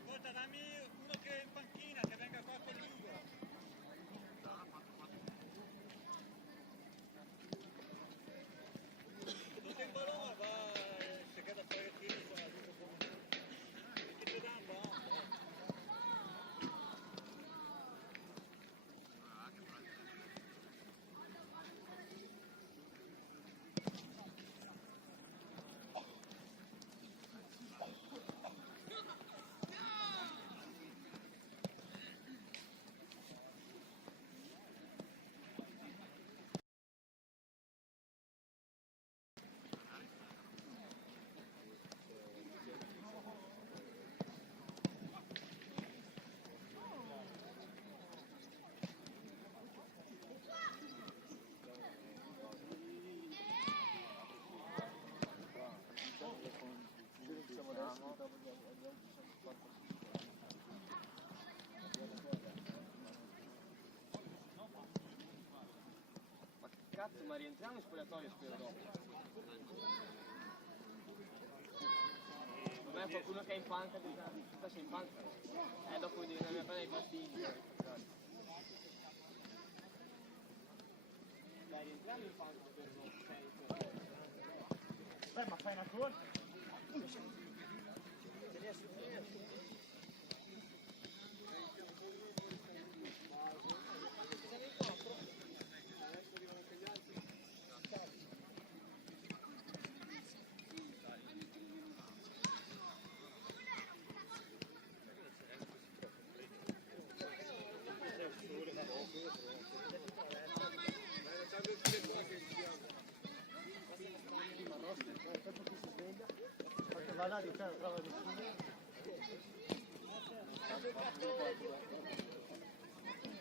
Ascolta, dammi uno che è in panchina, che venga qua con Lugo. Tutto il balone va, se queda fare tiri con la Lugo come che ti danno, Cazzo, ma rientriamo in spogliatoio spero dopo. Vabbè, qualcuno che è in panca, tutta sei in panca. Dopo devi andare a prendere i pastigli. Dai, rientriamo in panca per non ma fai una corsa? Va là di te, trova vicino.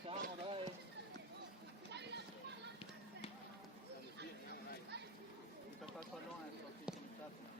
Ciao, dai. Il pallone è troppo iniziato.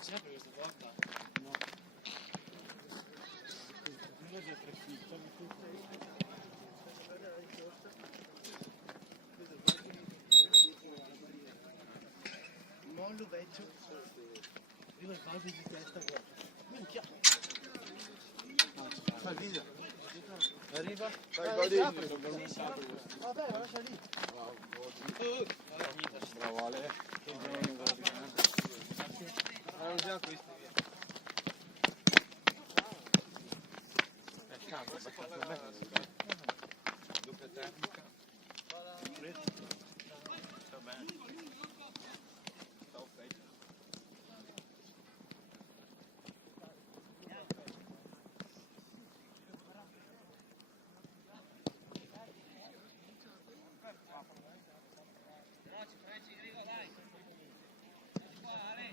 Sempre questa volta? No. Uno dei tre figli, mollo vecchio. Io il base di testa qua. Minchia. Fa il video. Arriva. Dai, vabbè, lo lascia lì. Bravo Ale. Non usiamo questi. Cazzo, abbastanza bello. Doppia tecnica. Sta bene. Sta ok. No, ci rigo, dai. Qua, Ale.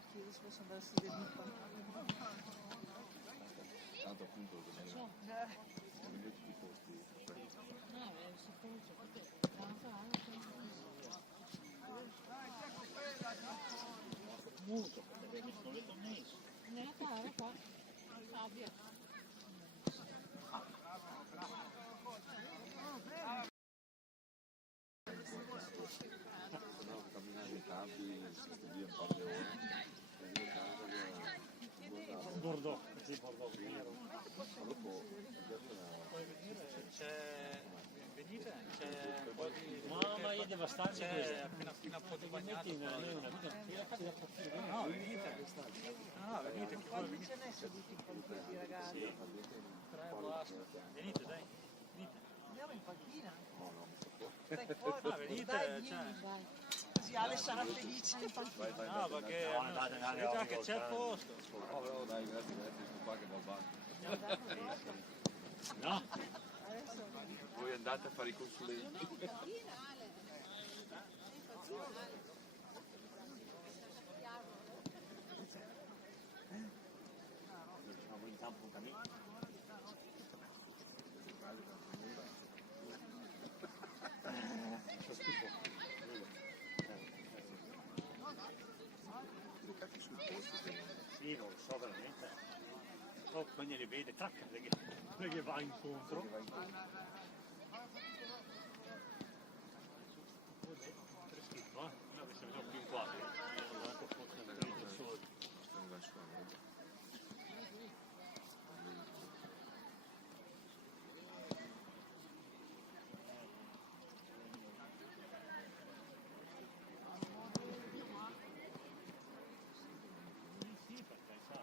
gli chiedo se posso andare a sedermi qua. Tanto appunto come tutti i posti. Muto, perché non l'ho messo. Nella cara qua, sabbia. No, camminare nei campi, si sta via un paio di ore. Bordeaux, sì, Bordeaux, vero. Dopo Venite, c'è un po' di... Mamma, è devastante questo. Appena un po' di bagnato. No, venite. No, venite, chi vuole venire. Ce n'è seduti qua di ragazzi. Sì, 3, basta. Venite, dai, venite. Andiamo in panchina. no, Dai, fuori. No, venite, Dai, cioè. vieni, dai. Così Ale sarà felice in panchina. No, perché già che c'è posto. no, però dai, grazie, sto qua che va bene. No? Voi andate a fare i consulenti. Facciamo in campo un cammino. Sono stufo. Sì, non lo so veramente. Oh, quindi li vede, tracca, perché va incontro. Tre schifo, eh? Io avessi venuto più in quadri. Sono andato forse a vedere il sole. Sì, perché sa.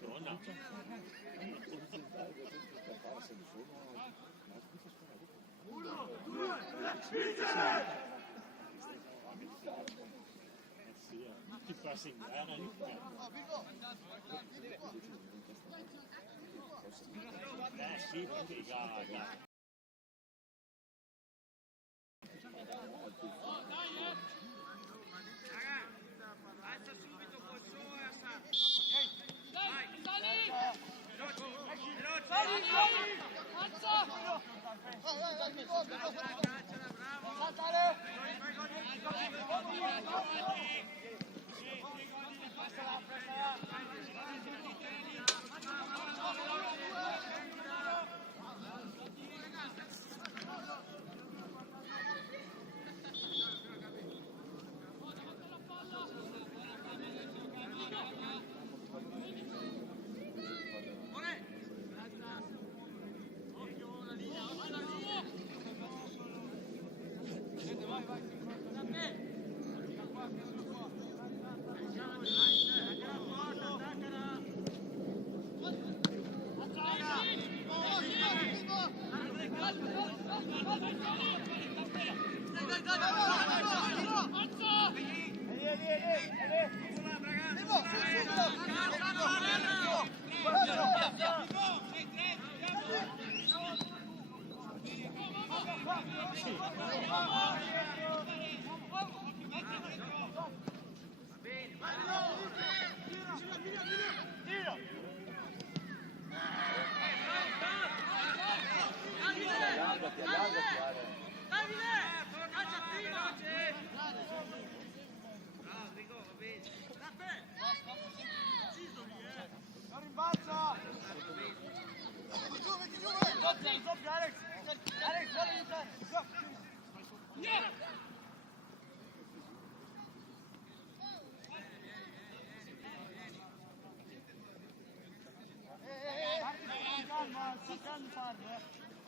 Madonna. Ti fa segnare sì, perché gaga. Alza subito col suo e assata.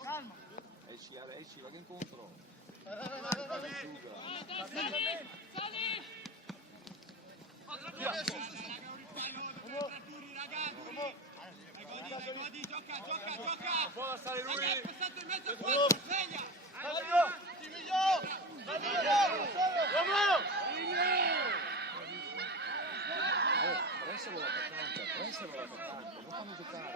Calma. Esci, va che incontro. Gioca! Può stare lui! È passato in mezzo al quattro, sveglia! Prenselo l'attaccante, non fanno giocare.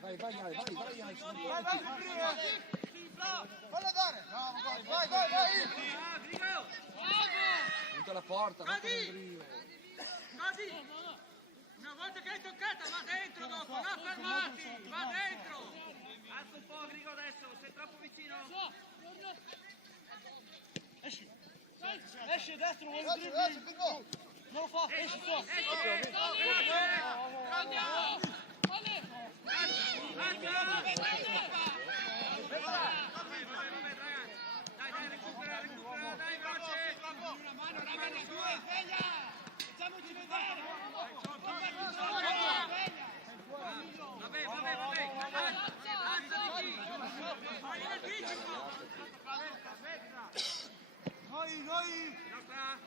Vai, Fallo dare! Vai! punta la porta, non con brio. Una volta che hai toccata va dentro dopo, non fermati, va dentro! Alza un po' Grigo adesso, sei troppo vicino. Esci destro, vuoi dribbling! Non lo fa, esci su! Dai, recupera, dai, veloce! Una mano su, sveglia! Facciamoci vedere! Vabbè, alza di chi? Vai nell'anticipo! Noi! Nostra!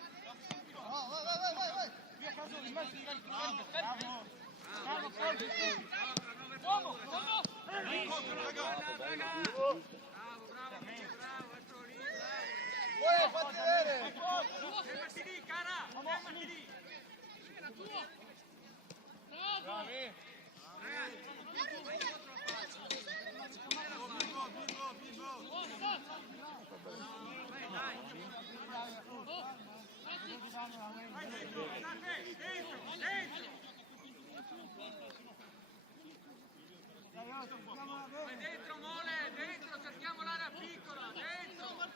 Vai! Via caso di mezzo, bravo! Bravo, forte! Uomo! Bravo, eccolo lì, dai! Fatti vedere! Fermati lì, cara! Fermati lì! Era tuo! Bravo! Ragazzi, vai incontro a falso! Dai! Vai dentro! Vai dentro, Mole! Dentro, cerchiamo l'area piccola! Dentro!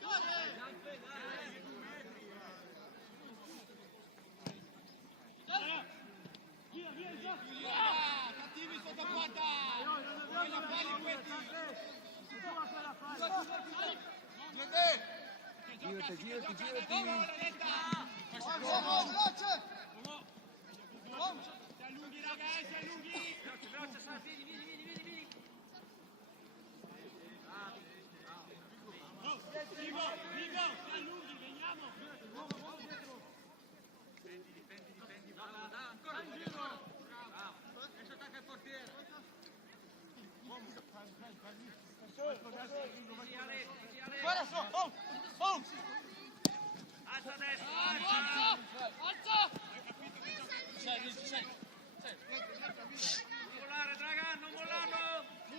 Cattivi sotto quota! Non la fai questi! Girati, girati, girati. Veloce, Sati, vieni. Difendi. Ancora un giro. Bravo. Adesso attacca il portiere. Sì, Ale. Alza a destra, Non mollare, Dragan, non mollarlo. Tu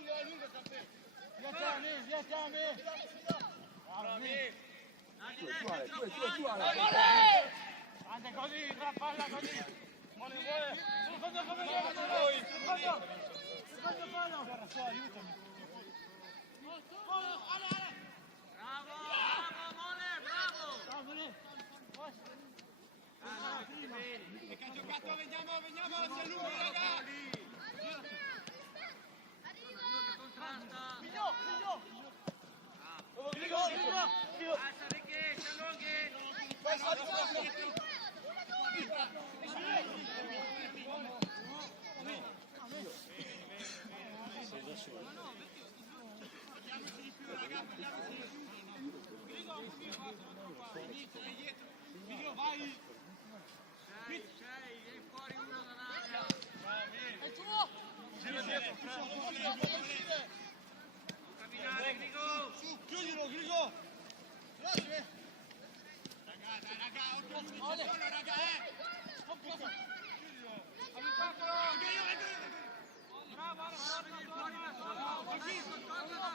Ale. Ande così, la palla così. Vuole. Bravo, Mole, bravo. Bene. Che ha giocato, veniamo, c'è lui, ragazzi. Contrasta. Alza Ricchetti, allunghi. Sei da solo. Sei, vieni fuori uno dall'area. Camminare, Grigo. Chiudilo! Raga, occhio, raga, Bravo, fuori da solo. Così, torna là,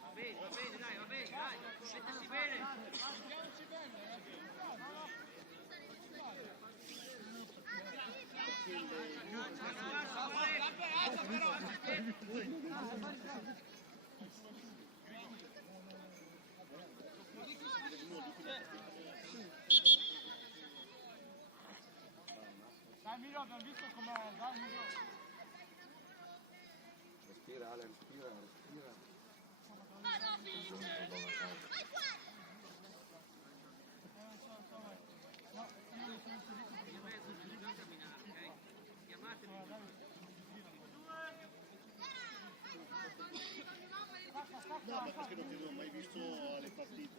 Va bene, dai. Mettesi bene. Abbiamo visto come Respira Ale, respira. No, ma perché non ti ho mai visto alle partite.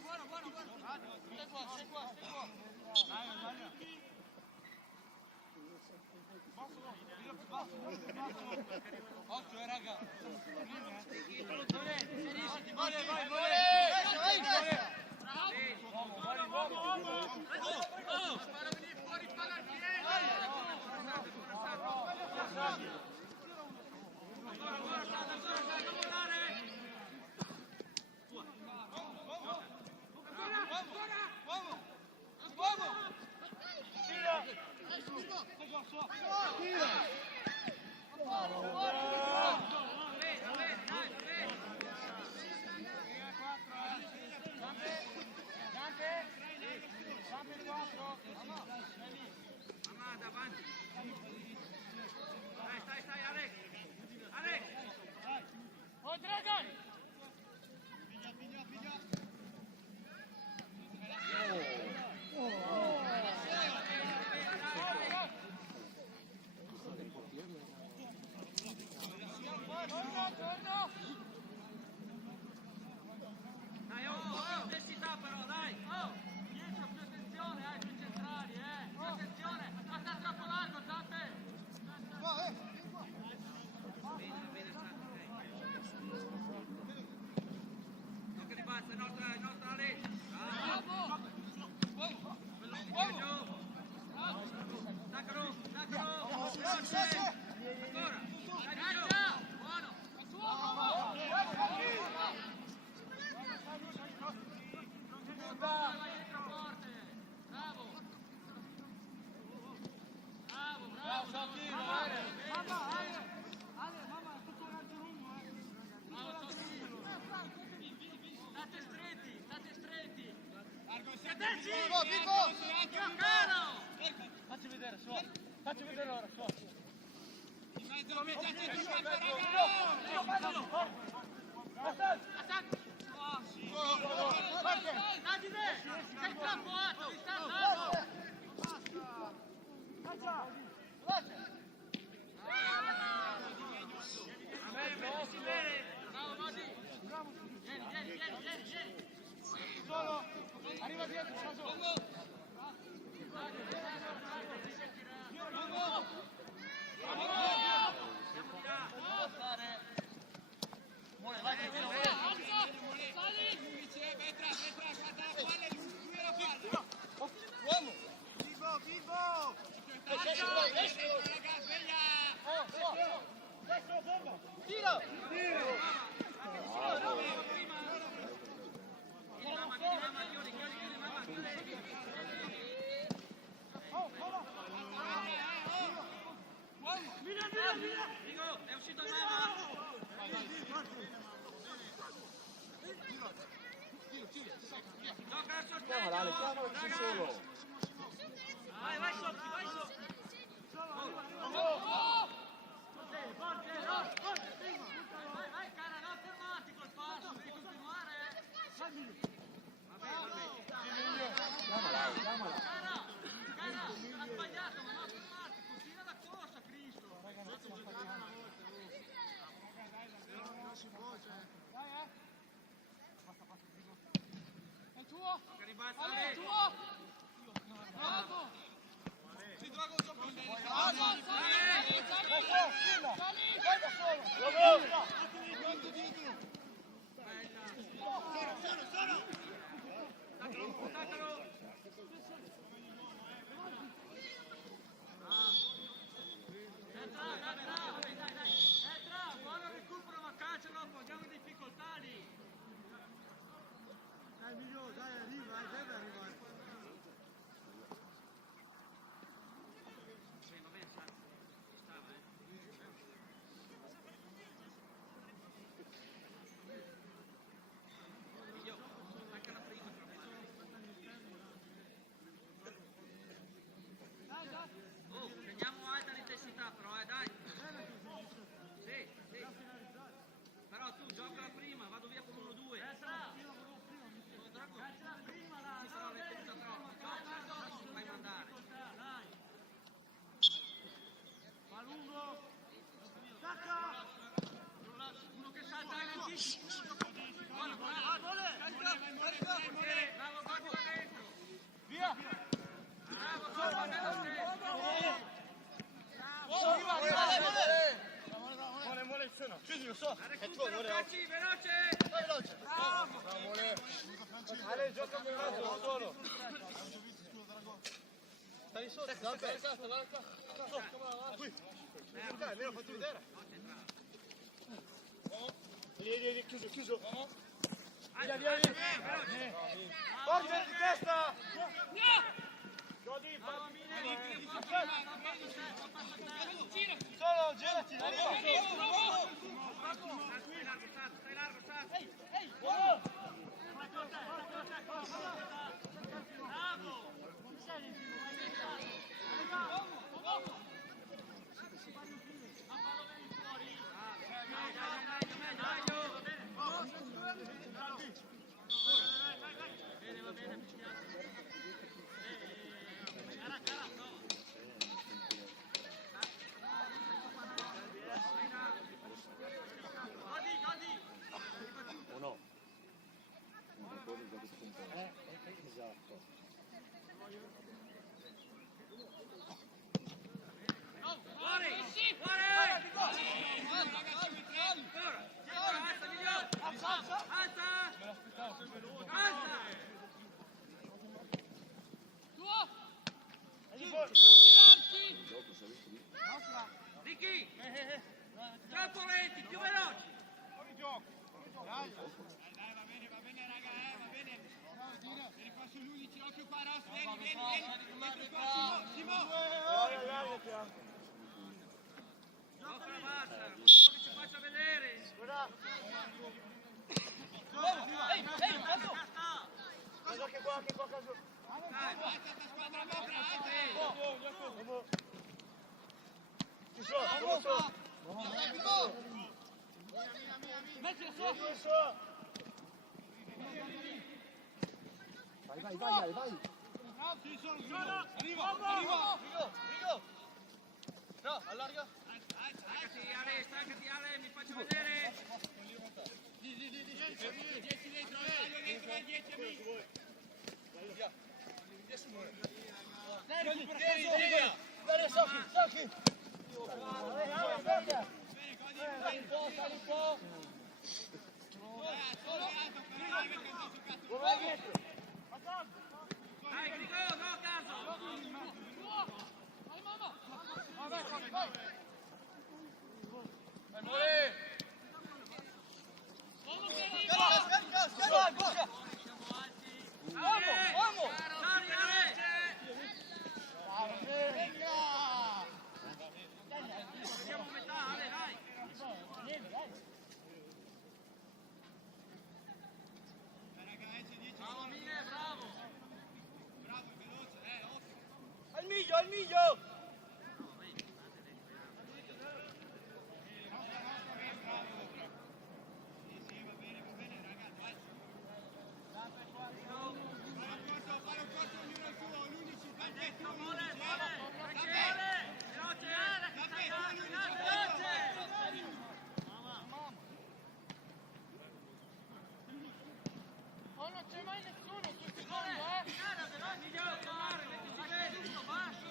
Buono. Sei qua. Occhio, raga. Davanti. Stai, Alex. Oh, Dragan! Dai, intensità però, dai. Dietro, più attenzione, più centrali, più attenzione. Sta troppo largo, Zappe. Bene, non che ribassa, il nostro Ale. Bravo. Staccalo. Veloce. Ancora. Caccia. Buono. Vai dietro forte. Bravo. Mamma, tutto un altro lungo, State stretti. Largo, Vivo! Caro! Faccio vedere ora, forza. In mezzo, mettete il campo, raga! Sei troppo alto, di stanza! Bravo, Modi! Vieni! Solo! Arriva dietro, Saso! Dico, è uscito il mamma! Gioca al sorteggio! Chiamalo, ci solo. Vai Socchi, vai Socchi! Vai cara, non fermarti col passo, devi continuare! Chiamala. Cara, ha sbagliato, ma non fermarti, continua la corsa, Cristo! È tuo! Ribalta Ale, è lì! tuo! Bravo! Si droga un gioco bene! Sali! Vai da solo! Quanto dietro? Attaccalo! Entra, buono recupero, ma calcio dopo, andiamo in difficoltà lì! Dai Emilio, dai, arriva, deve arrivare. Sì, va bene, ci stava, Io, anche la prima però. Oh, teniamo alta l'intensità però, dai! Sì. Però tu gioca la prima, vado via con 1-2. Prima là, sì, però l'hai tenuta troppo. Adesso ti fai mandare. Va lungo! Stacca! Uno che salta lentissimo. Bravo, Godi da dentro. Via! Bravo, Godi dello stesso. Mole, sono. Chiudi, lo so. Recupero, Cacci, veloce. Ale, gioca nel mezzo, solo. Stai sotto, guarda qui. Dai, me l'ho fatto vedere. Vieni, chiuso. Via. Forza di testa! Godi, solo, girati, Stai largo, stai. Bravo! Va bene, Godi. Uno. Esatto. Fuori! Alza! Ricky! Troppo lenti, più veloci! Dai, va bene raga, va bene. Vieni qua sull'11, occhio qua, Ross, vieni. Dentro qua, Simo. Gioca la bassa, qualcuno che ci faccia vedere! Anche qua, caso. Dai, Alza sta squadra, alza. Vai, vai, vai, Ale, vai. Staccati Ale, mi faccio vedere. 10 dentro, dentro, 10 amici. Dai, Grigo, no caso. Vamos! Dai, Ale! Siamo a metà, Ale, dai! Bravo, Mille, bravo! Bravo, veloce, ottimo. Al miglio! Fare un corso ognuno il suo, l'11, tappetto, Mole, l'11, mole! Veloce! Veloce! Oh, non c'è mai nessuno sul secondo, Cara, veloce! Migliore, calmare, metti si vede, giusto, basso!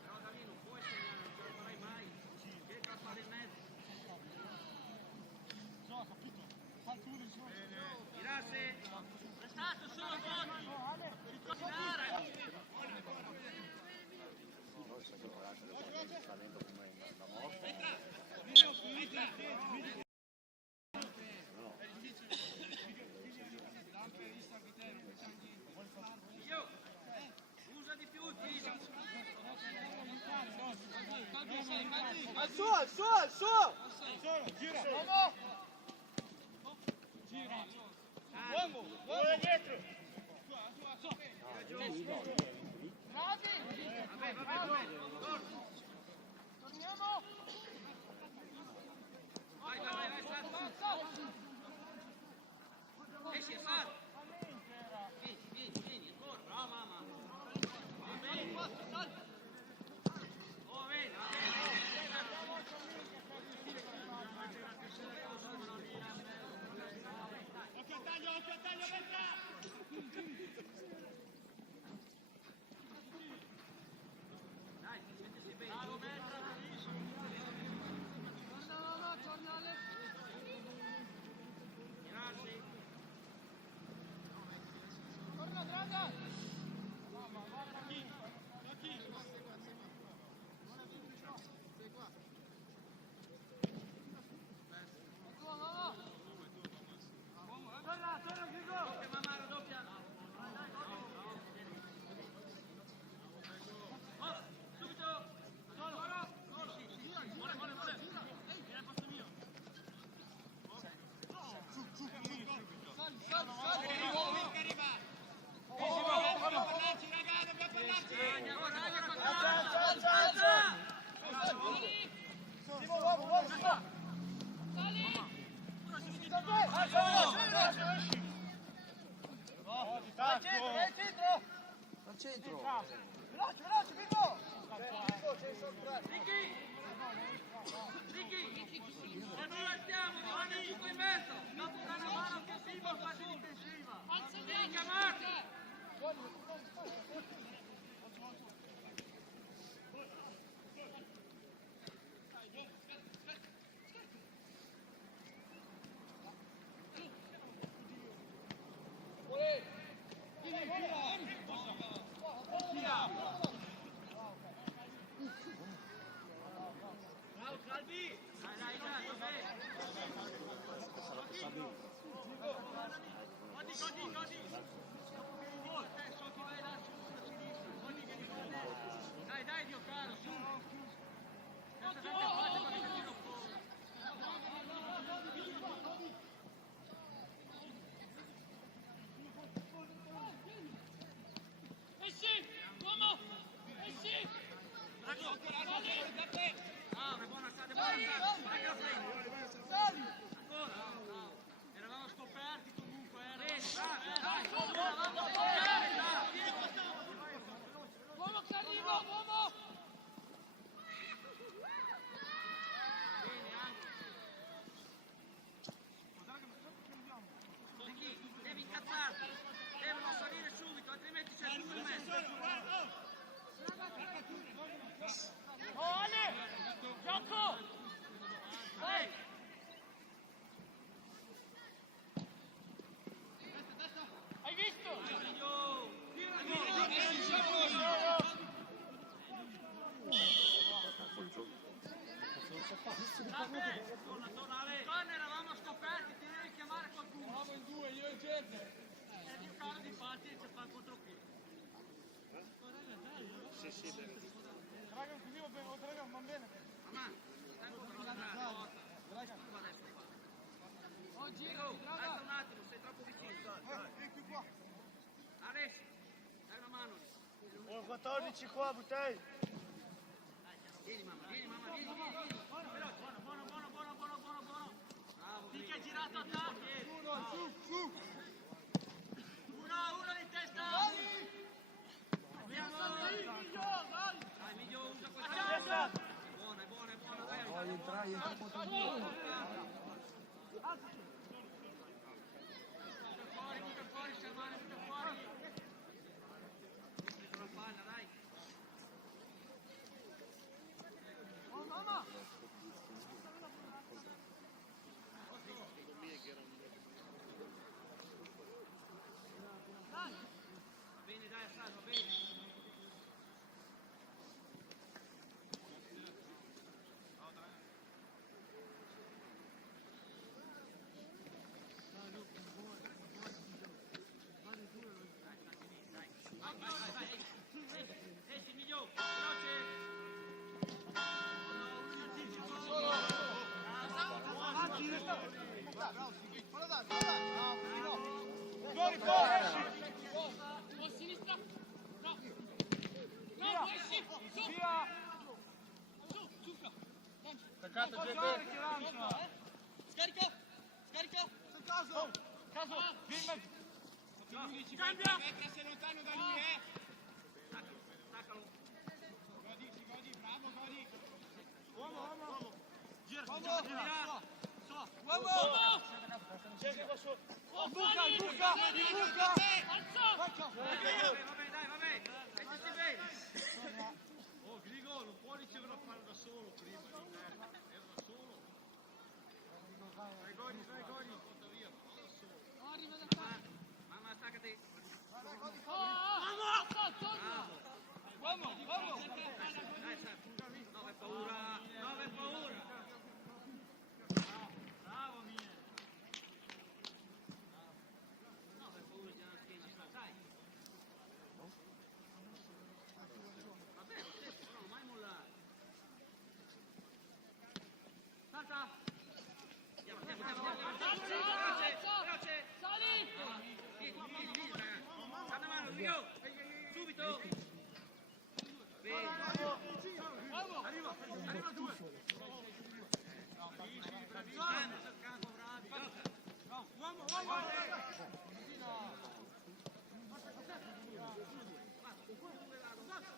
Però Davide non puoi segnare, non ce lo farai mai! Dietro a fare in mezzo! Girarsi! Restato solo Botti! Ritornare! Noi siamo guardati da talento come la morte. Io! Usa di più il piso! Al suo! Uomo dietro! Vabbè, vai, salta! Esci, salta! Vieni, ancora, brava mamma! Va bene, salta! Oh, vedi, occhio a taglio, Berta! dai, sentisi bene! Bravo, Berta! Girarsi! Doppia, Mamaro, doppia! Oh, subito! Solo! Mole! Vieni al posto mio! Al centro. Ricky! Se non restiamo, rimane tutto in mezzo! Dopo una mano offensiva, fase difensiva! Devi chiamarti! Dai, Dio caro, su! Senza gente facile, ma che tiro fuori! Esci! Uomo! Esci! Oh, Ale! Gioco! Vai! Hai visto? Quando eravamo scoperti, ti devi chiamare qualcuno. Eravamo in due, io e Gerde. È di caro di fatti e ci fa il contropiede. Sì, sì, bene. Raga, così va bene, raga, va bene. Mamma, stai controllando. Raga, Oh, Giro, alza un attimo, sei troppo vicino. ecco qua. Adesso, dai una mano. Buon 14 qua, Butei. Vieni mamma, vieni. Veloce. Buono. Bravo. Finché è girato attacchi. Su. Uno di testa. Dai, Miglio, usa questa. Buona, dai. Entra contro il muro. Butta fuori, Sciamane, butta fuori. Sulla palla, dai. Oh, mamma. Bene, dai, Salvo, bene. Vai. Esci, Miglio, veloce. Fuori, esci. Con sinistra. No. Via. Esci. Via. Su. Attaccato, Gerde. Scarica. Caso, vieni in mezzo. Cambia. Sei lontano da lì, Staccalo. Godi, bravo, Godi. Uomo. Gira. Uomo. Cerca qua sotto. Buca. Alza. Vabbè. Mettiti bene. Oh, Grigo, non può ricevere la palla da solo prima. Era da solo. Vai, Godi. Mamma, attaccati. Uomo. Dai, Sam. No, è paura. Bravo, mia. No, è paura, già non ci sta, dai. Vabbè, lo stesso, però non mai mollare. Salta. Andiamo. Veloce. Sali. Vieni, ragazzi. Sta una mano, Rio. Subito. Bene. Arriva due. Stanno cercando, bravi. Uomo.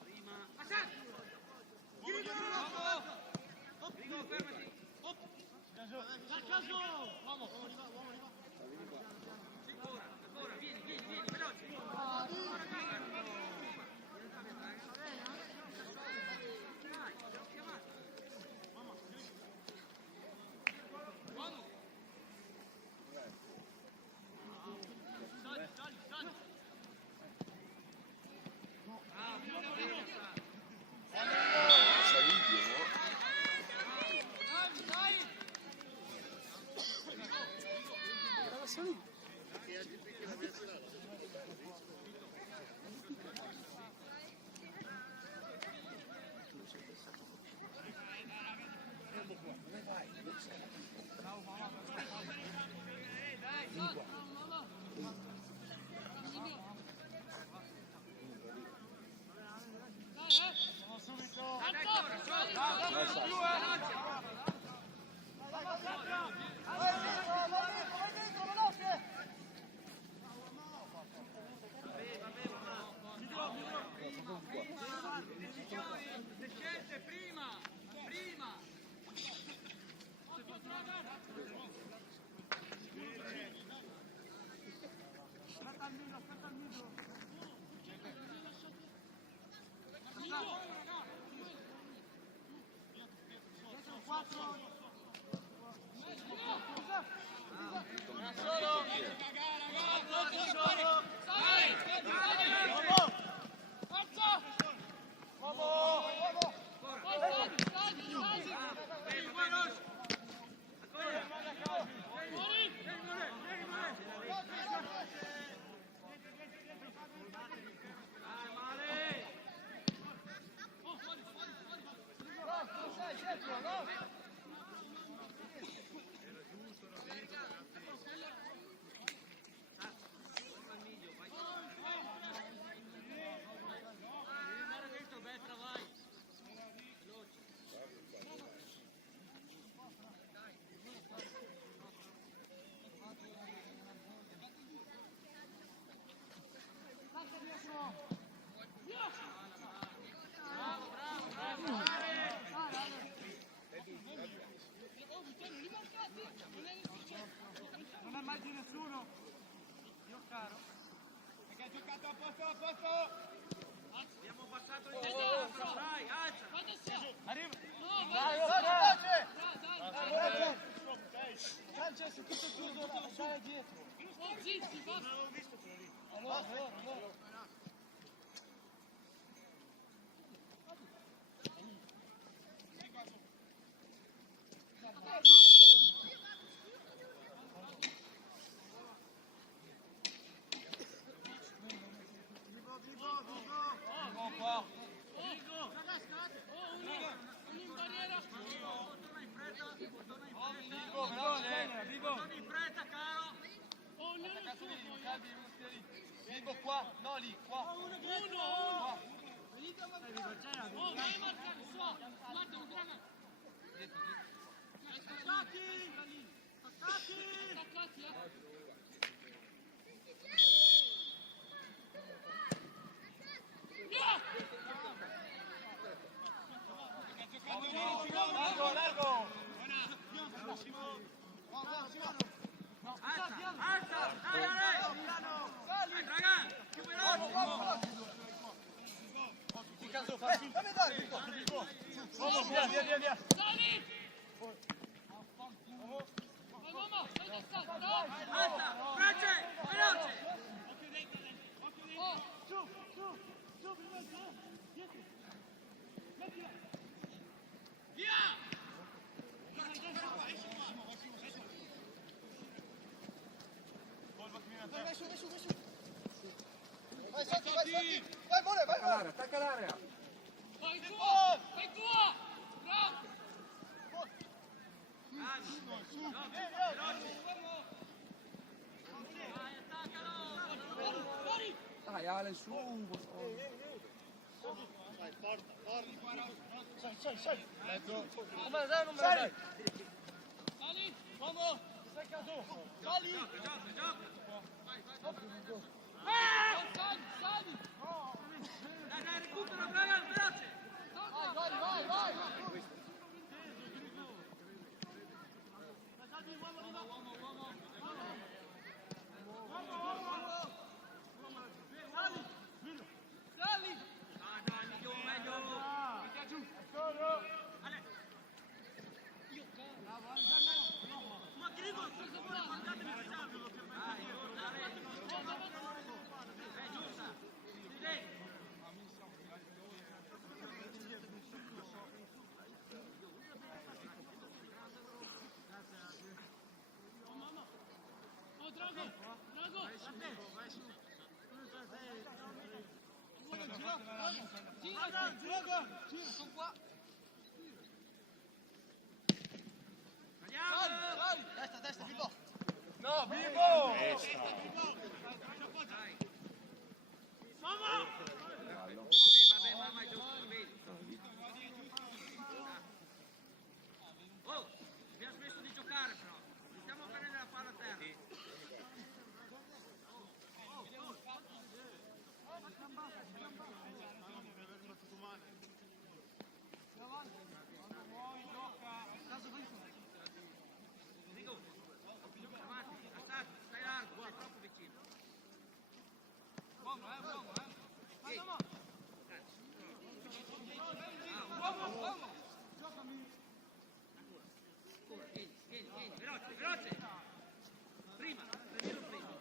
Prima. Rigo, fermati. Ancora, vieni, veloce. Dai, abbiamo chiamato. tutto chiuso, dai dietro. Zitti, basta. Non l'ho visto quello lì. Allora. Torna in fretta, caro! Vivo qua, no lì, qua. Uno! Oh, vai a marcare, so! Guarda, un grana! Attaccati! Attaccati, Largo, largo! Alza! Dai, Ale! Raga, più veloce! Che caso fa? Fammi dare, Vico! Via! Sali! Mamma, stai testando, no? Alza! France! Veloce! Oh! Via! Vai su! Vai Santi! Vai, More, vai! Attacca l'area! Vai tua! Bravo! Vai, attaccalo! Fuori! Dai Ale, su! Sai! Mezzo! Non me la dai! Sali! Vamos! Stai caso! Sali! Gioca! Sali! Dai, recupera, Brian, veloce! Vai! Sali! Dai, meglio! Ale! Ma che dico, cosa vuole? Guardatemi il salto! Giusta! Sì! Oh, Drago! Gira, sono qua! Andiamo! Testa, Vivo! No, Vivo! Vabbè, giusto, oh, abbiamo smesso di giocare però. Stiamo a prendere la palla a terra. Dico, avanti, stai largo, sei troppo vicino. Vieni, veloce! Prima, prendilo prima.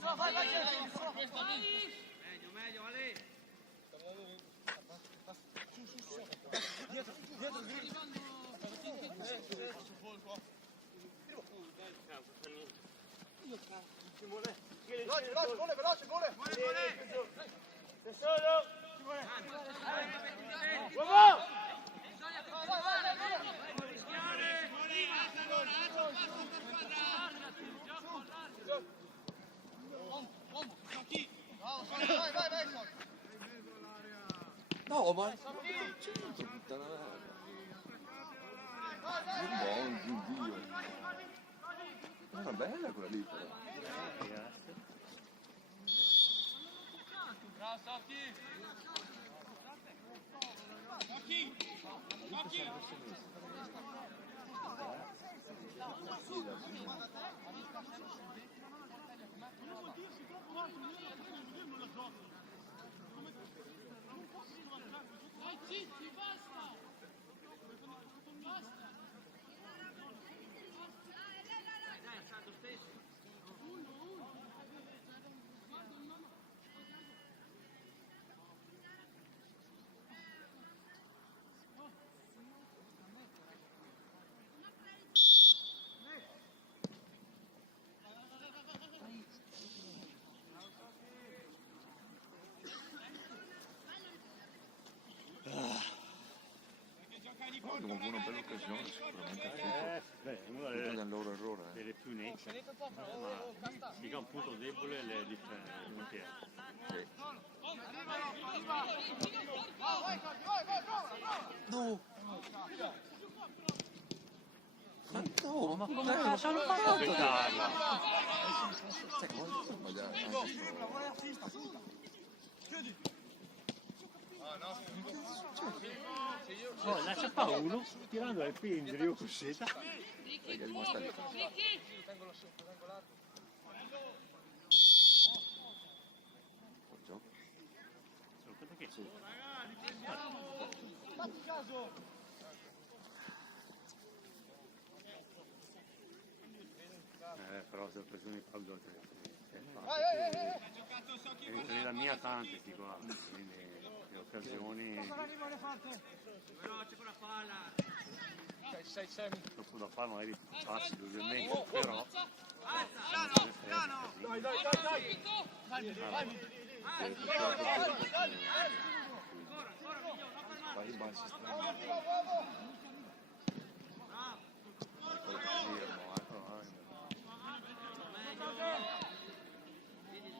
No, vai! Meglio, Ale. Dietro, Vivo! Veloce, veloce, veloce, vole! Sei solo! Bisogna continuare, non rischiare. Vai, vai, vai! No, ma centro, puttana merda. Dio. Era bella quella lì però. Bravo, Sofì! Sofì! Sofì! Dai, zitti, basta! Basta! Dai, è stato stesso. Abbiamo avuto una bella occasione sicuramente. Una Del loro errore. delle più nette, ma mica un punto debole le differenze. No! Ma no, ma come cazzo hanno fatto? Sai quanto sono sbagliato? No, lascia fa uno tirando al pendrio così. Perché è rimasta lì. Sono conto che sì. Fatti caso! Però se ho preso un fallo è la mia fantasy qua, quindi le occasioni Veloce con la palla. Sei. dopo da fare magari passi ovviamente, però Dai! Fai i balzi strani.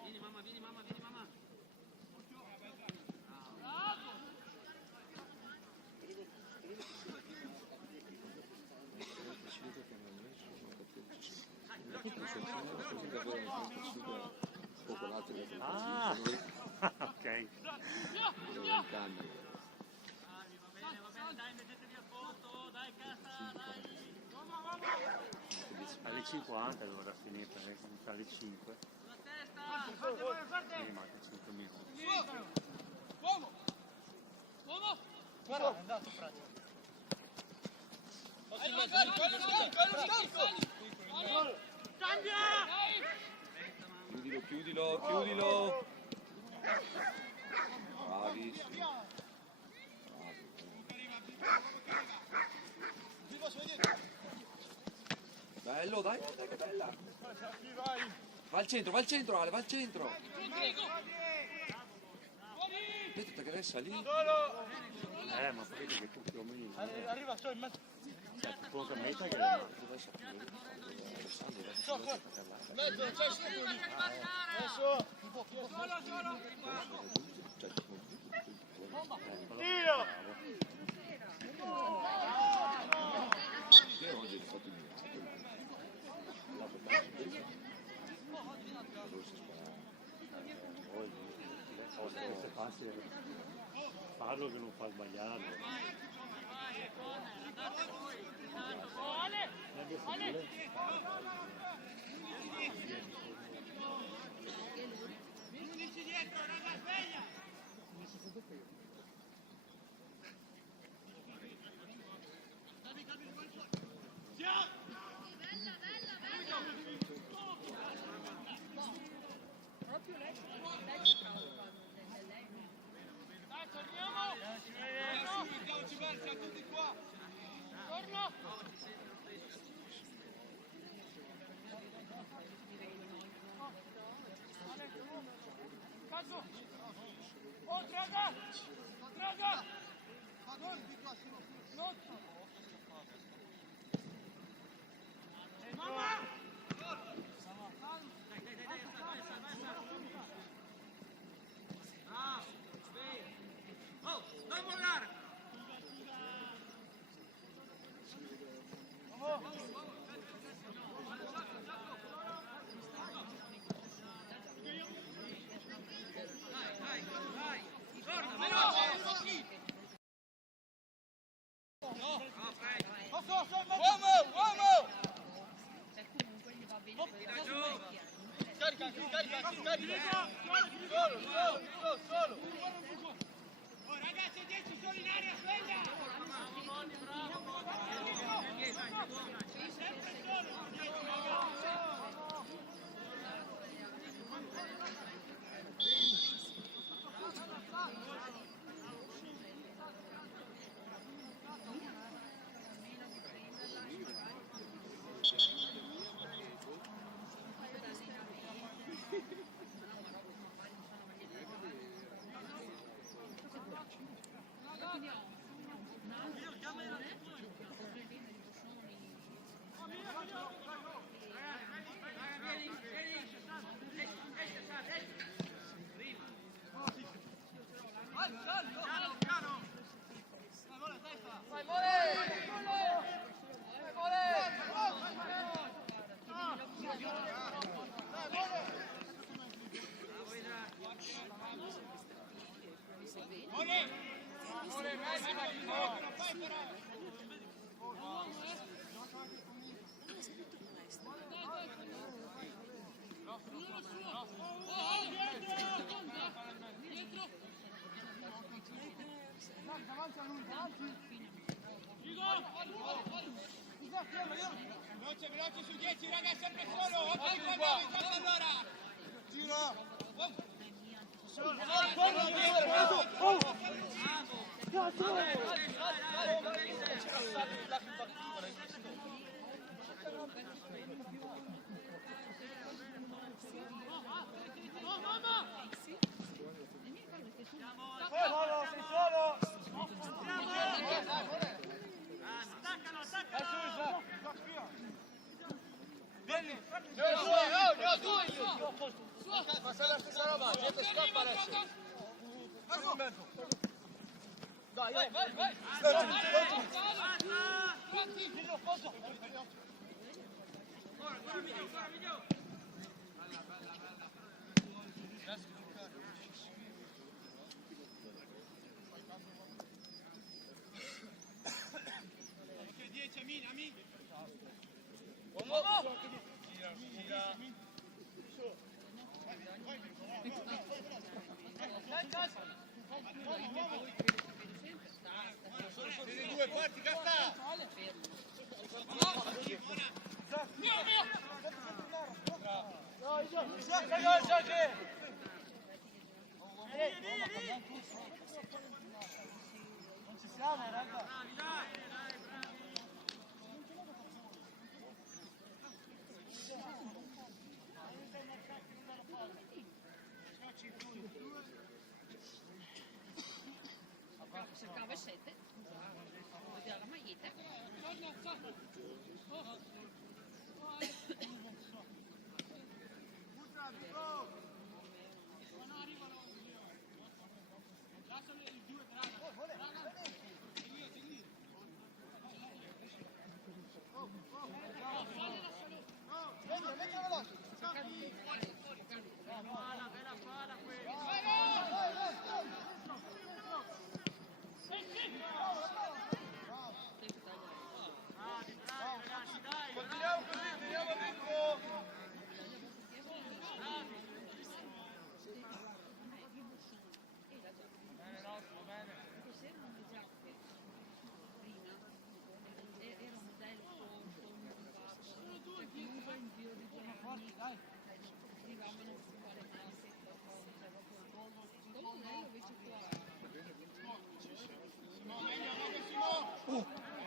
Vieni mamma, vieni mamma, vieni mamma. ah, ok. Va bene, dai, mettetevi a posto, dai, cassa, dai. Alle 50 dovrà finire perché sono alle 5 La testa. e manca 5 minuti. Uomo! Uomo! Guarda, è andato Francia. Cambia! Chiudilo. Bravissimo. Bello, dai, che bella. Va al centro, Ale, va al centro. Vedete che adesso lì. Ma sapete che tutti o meno Arriva solo in mezzo. cosa metta che Mezzo, c'è subito lì. Adesso. Tiro! Io oggi ho fatto il mio. se passi farlo che non fa sbagliare. Oh, non mollare! Dai, torna, veloce! Uomo! Tira giù! Carica! Solo! Oh ragazzi, 10 sono in aria, sveglia! Veloce su 10 ragazzi, sempre solo, occhio di qua allora! Ne ho due io! Ma se la stessa roba, gente scappa adesso! Dai, vai! Occhio 10, Amin! Uomo! Gira! Sono due forti, Casta! Non ci siamo, raga. Cercava 7, vedeva la maglietta. Continuiamo così, teniamo dentro!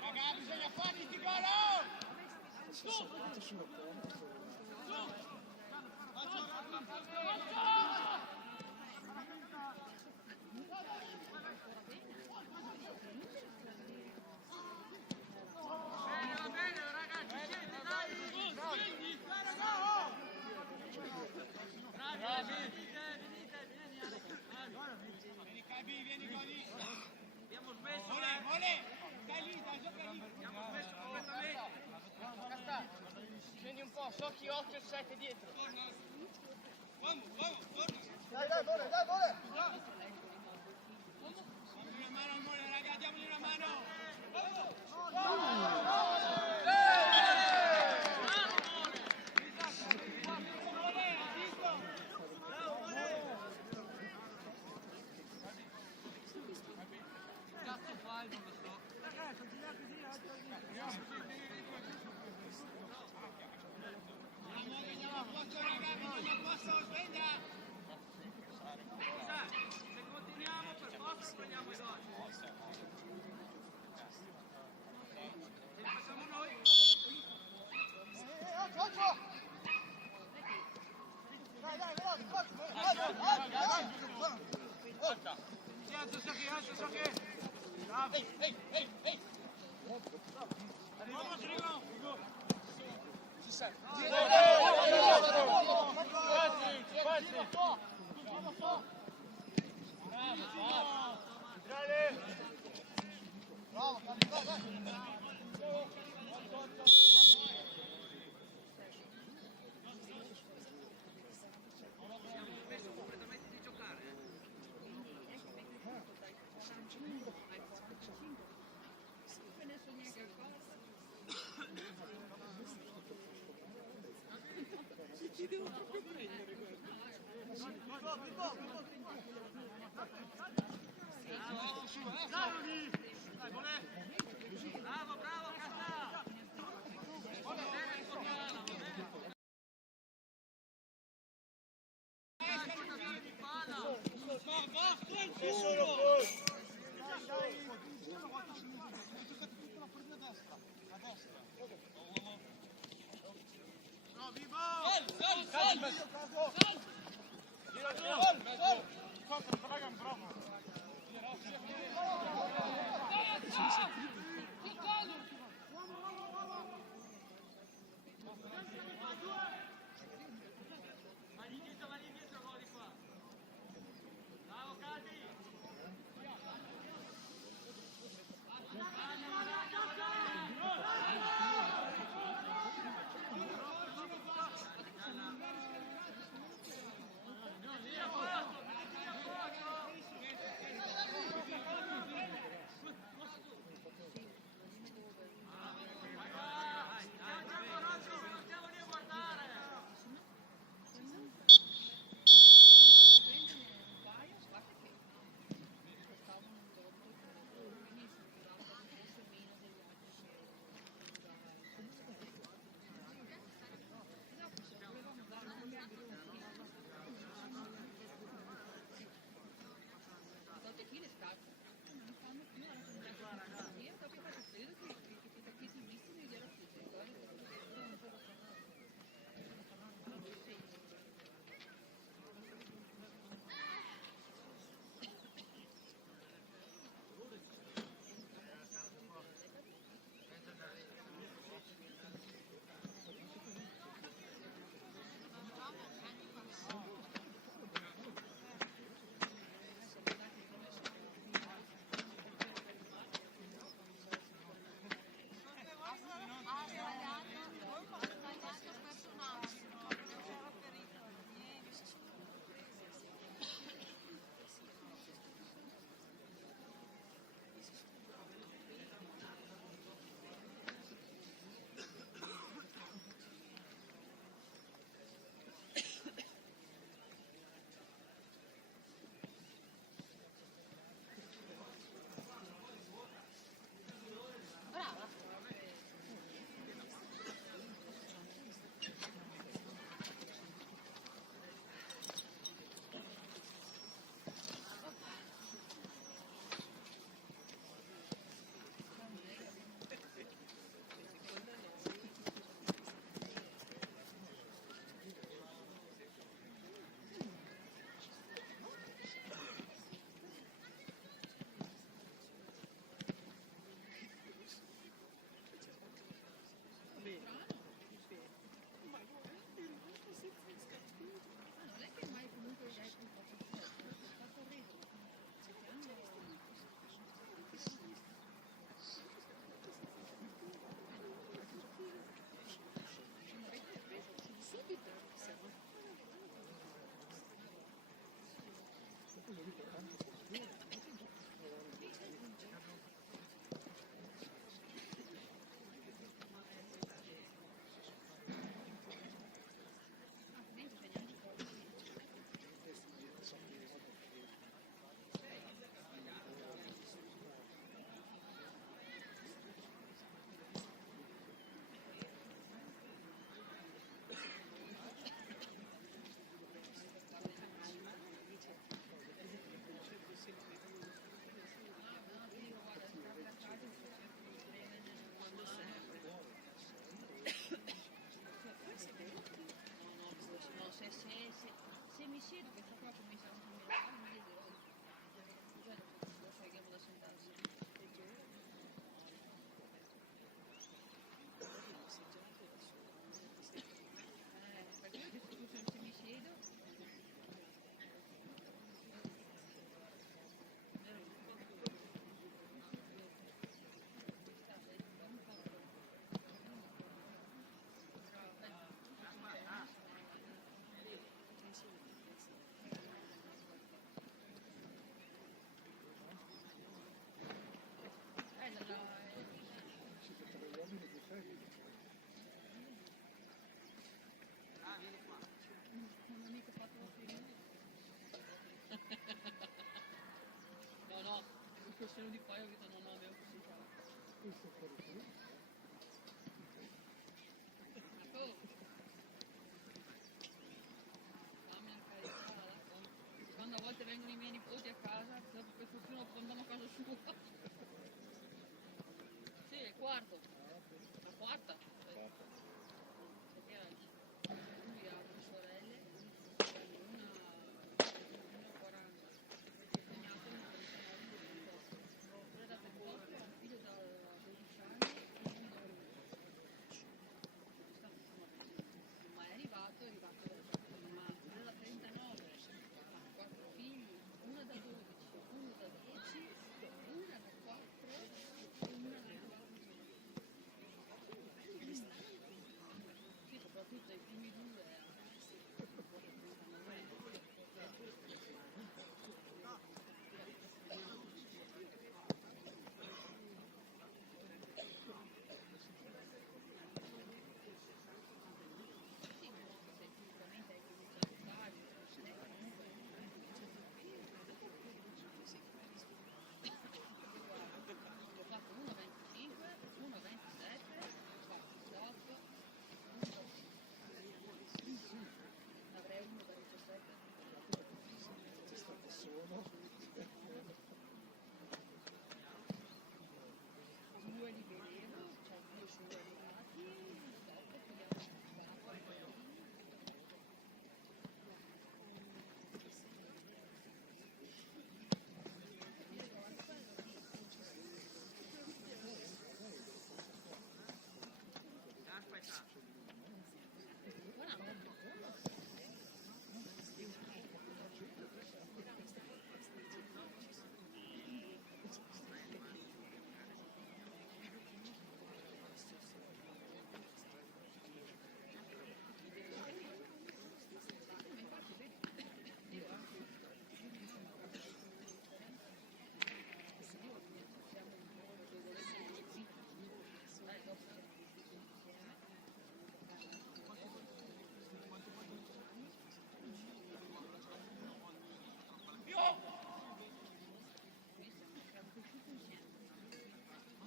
Raga, bisogna farli di gol! Oh, Socchi 8 e 7 dietro. Dai, dai, vole, dai, vole! Diamogli una mano, amore, raga, diamogli una mano. Cazzo fai, non lo so. Andiamo a posto, raga, andiamo a posto, sveglia. Scusa, se continuiamo per forza prendiamo i gol. E facciamo noi. Occhio! Dai, dai, veloce, forza! Alza, Socchi. Bravo. Ehi. Vamos, Rigo. Bravo, dai! Penso completamente di giocare. Bravo, Casta! Bravo! se lo dico io, ho detto no, no, abbiamo così. Dammi anche quando a volte vengono i miei nipoti a casa, per fortuna andano a casa sua. Sì, è il quarto. La quarta. Perché lui ha due sorelle, una 40, impegnata una 29, quella da 28, un figlio da 12 anni e un da 1. Ma è arrivato ma quella da 39, ha 4 figli, una da 12, uno da 10, una da 4 e una da 4. Sì, soprattutto i primi due. Ho fatto 1,25, 1,27, 4,18, avrei uno da 17. Due li vedevo, cioè due sono arrivati, dopo che li hanno sparato. Aspetta.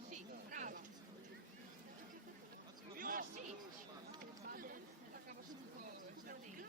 Sì, brava. Sì, attaccava subito il giardino.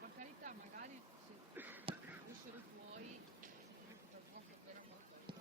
Per carità, magari se fossero tuoi, per poco era qualcosa.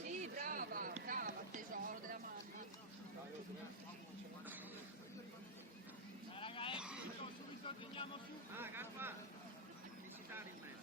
Sì, brava, brava, tesoro della mamma. Subito teniamo su. Ah, Garpa. Felicitare in mezzo.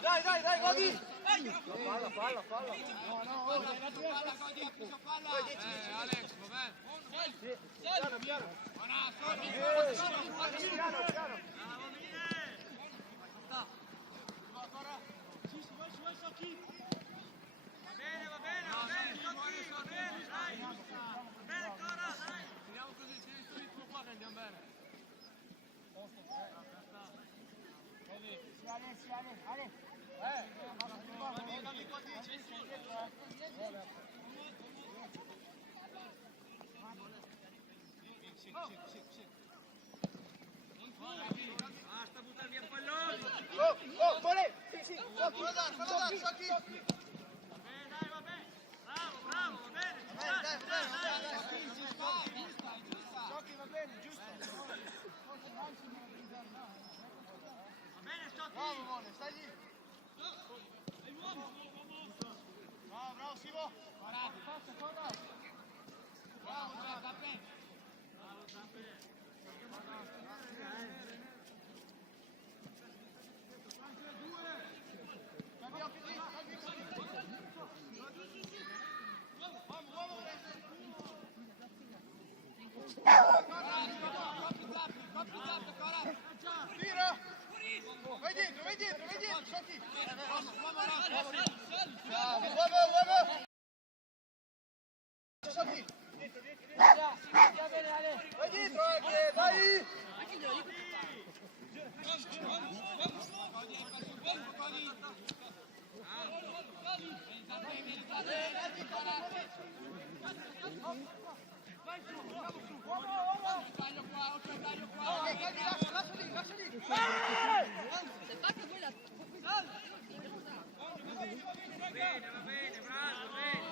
Dai, Godi! Palla. Alex, Basta buttare via il pallone. Oh, Mole! Sì, Socchi! Va bene. Bravo, va bene. Socchi va bene, giusto. Va bene, Socchi. Bravo, Mole, stai lì. Bravo, Simo. bravo, Giappe. Tira! Vai dietro, Socchi! Uomo! Socchi! Vai dietro anche, dai! Lasciali! Se fa che quella... Va bene, bravo, dai.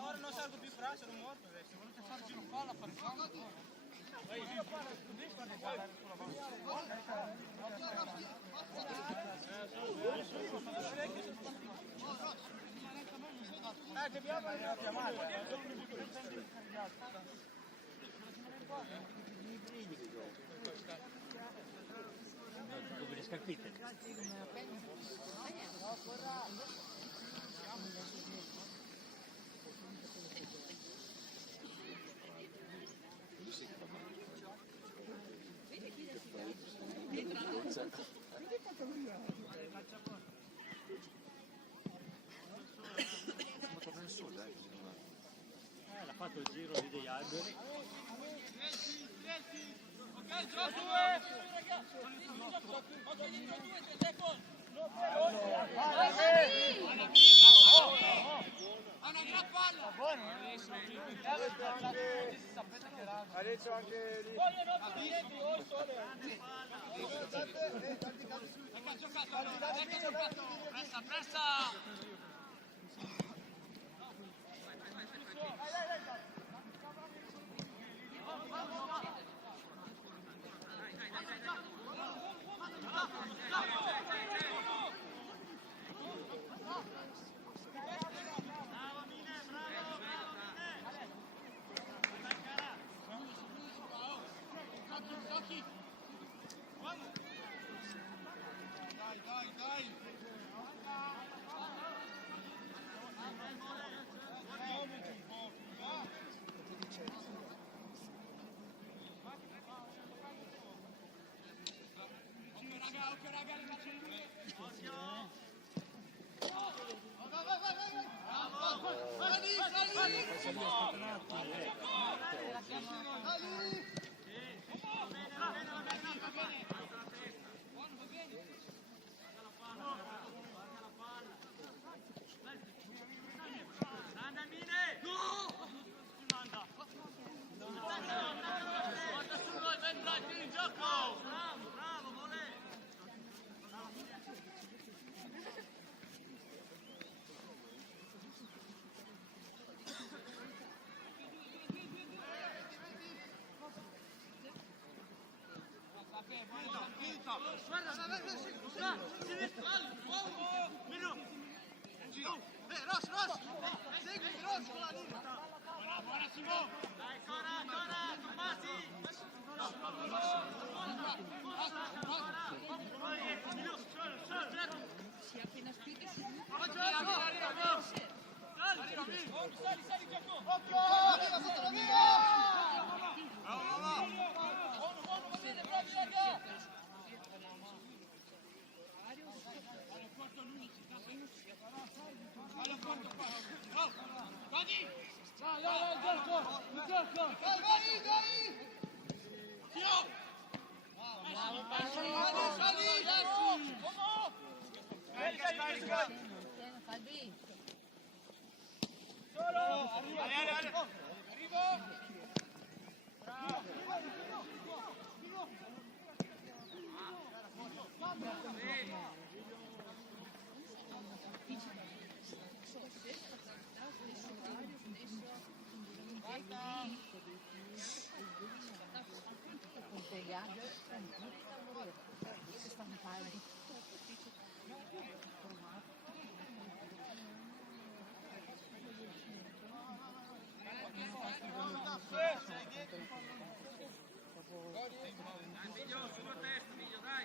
Ora non salgo più frase, sono morto adesso. Volete fare giro palla, fare dobbiamo Come le scarpette. L'ha fatto il giro lì degli alberi. Ok, gioco! Una gran palla! Adesso anche lì. Giocato! Pressa! Grande Mine! Guarda su noi, ben bravo in gioco! Bravo, bravo, volè! Dai, Cora, Tommasi! Si è appena spinto e si fai bene. Figlio, sulla testa, figlio, dai!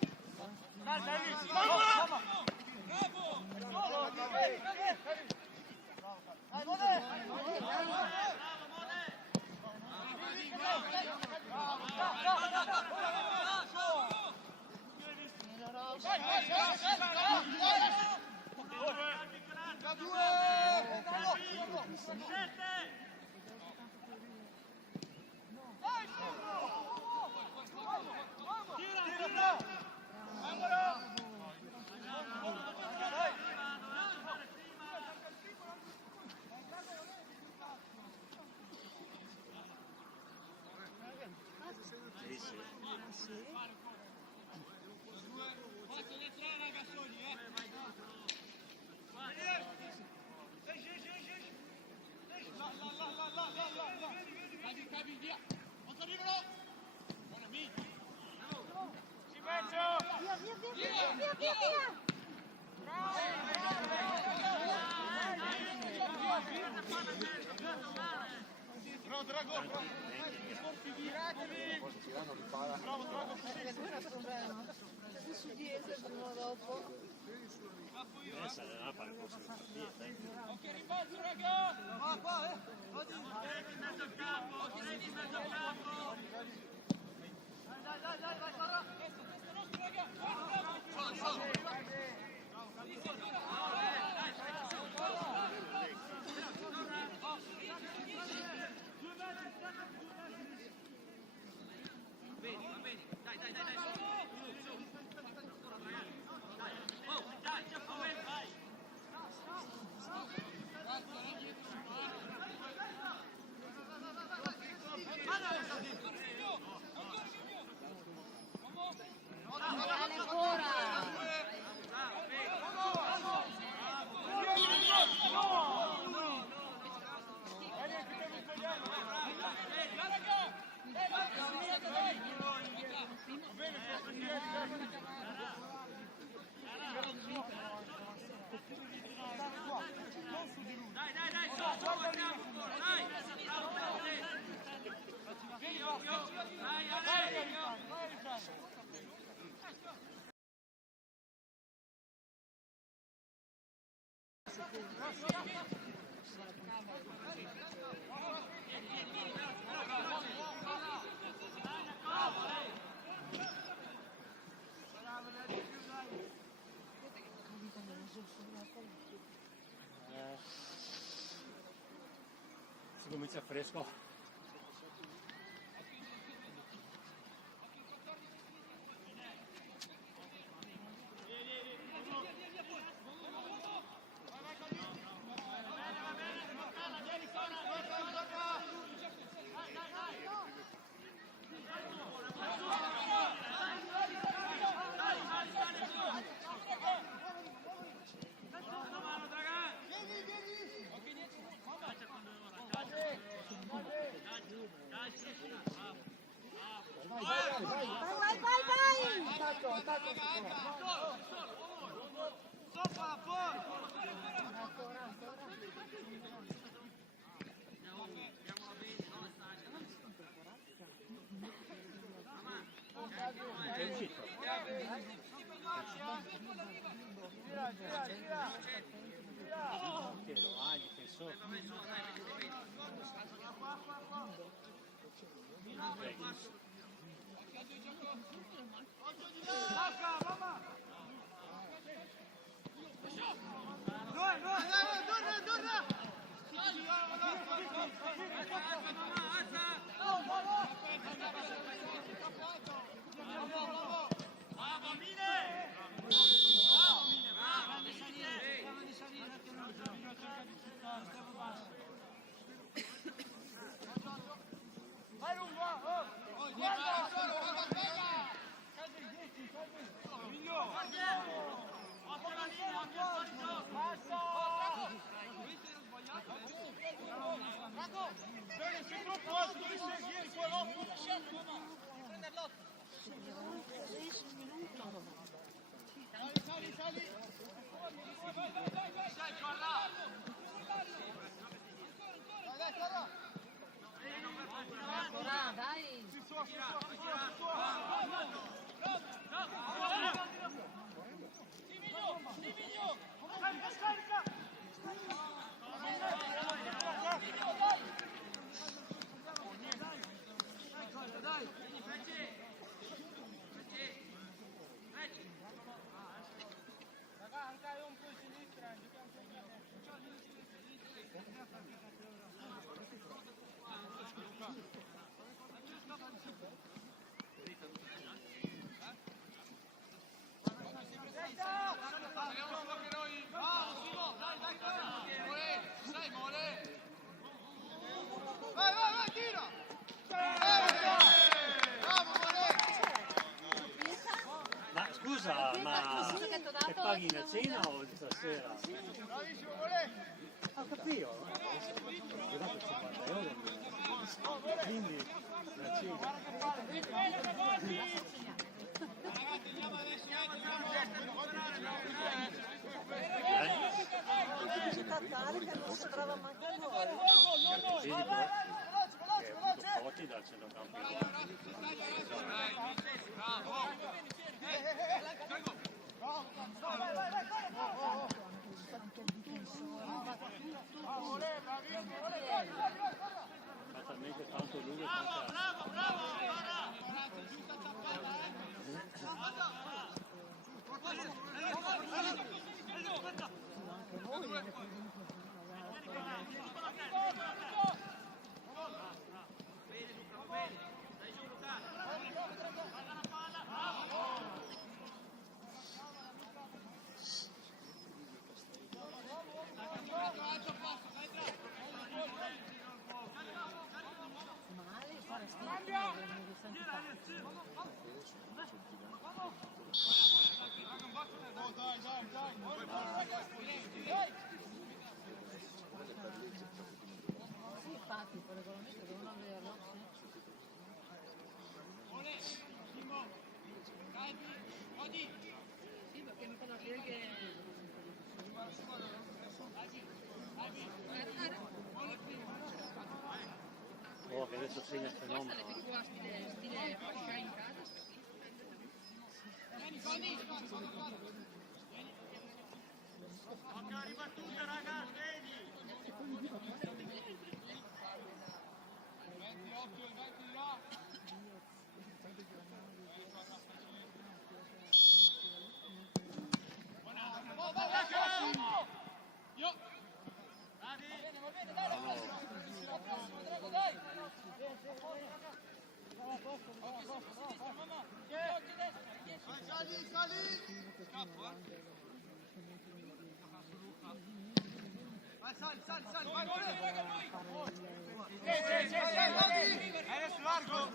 Prendi in mezzo al campo, prendi in mezzo al campo! Bene, va bene, dai, dai, dai, dai, su, dai, oh, dai, già come, vai! Dai, dai, dai, su, dai! Bravo, bravo, dai, dai! comincia fresco. È uscito. Che lo ha, difensore. Ma scusa, ma che paghi la cena o stasera? Ho capito, ho dato 50 euro, quindi la cena. Che non sembrava manco a noi. Pochi dal centrocampo. Ma talmente tanto lungo Infatti, per regolamento devono averlo. Sì, perché mi fanno dire che... Oh, che adesso segna il fenomeno. Stile fascia in casa. Ribattuta, raga, vedi! Occhio, il vento di là! Io! Va bene, dai, Adesso largo!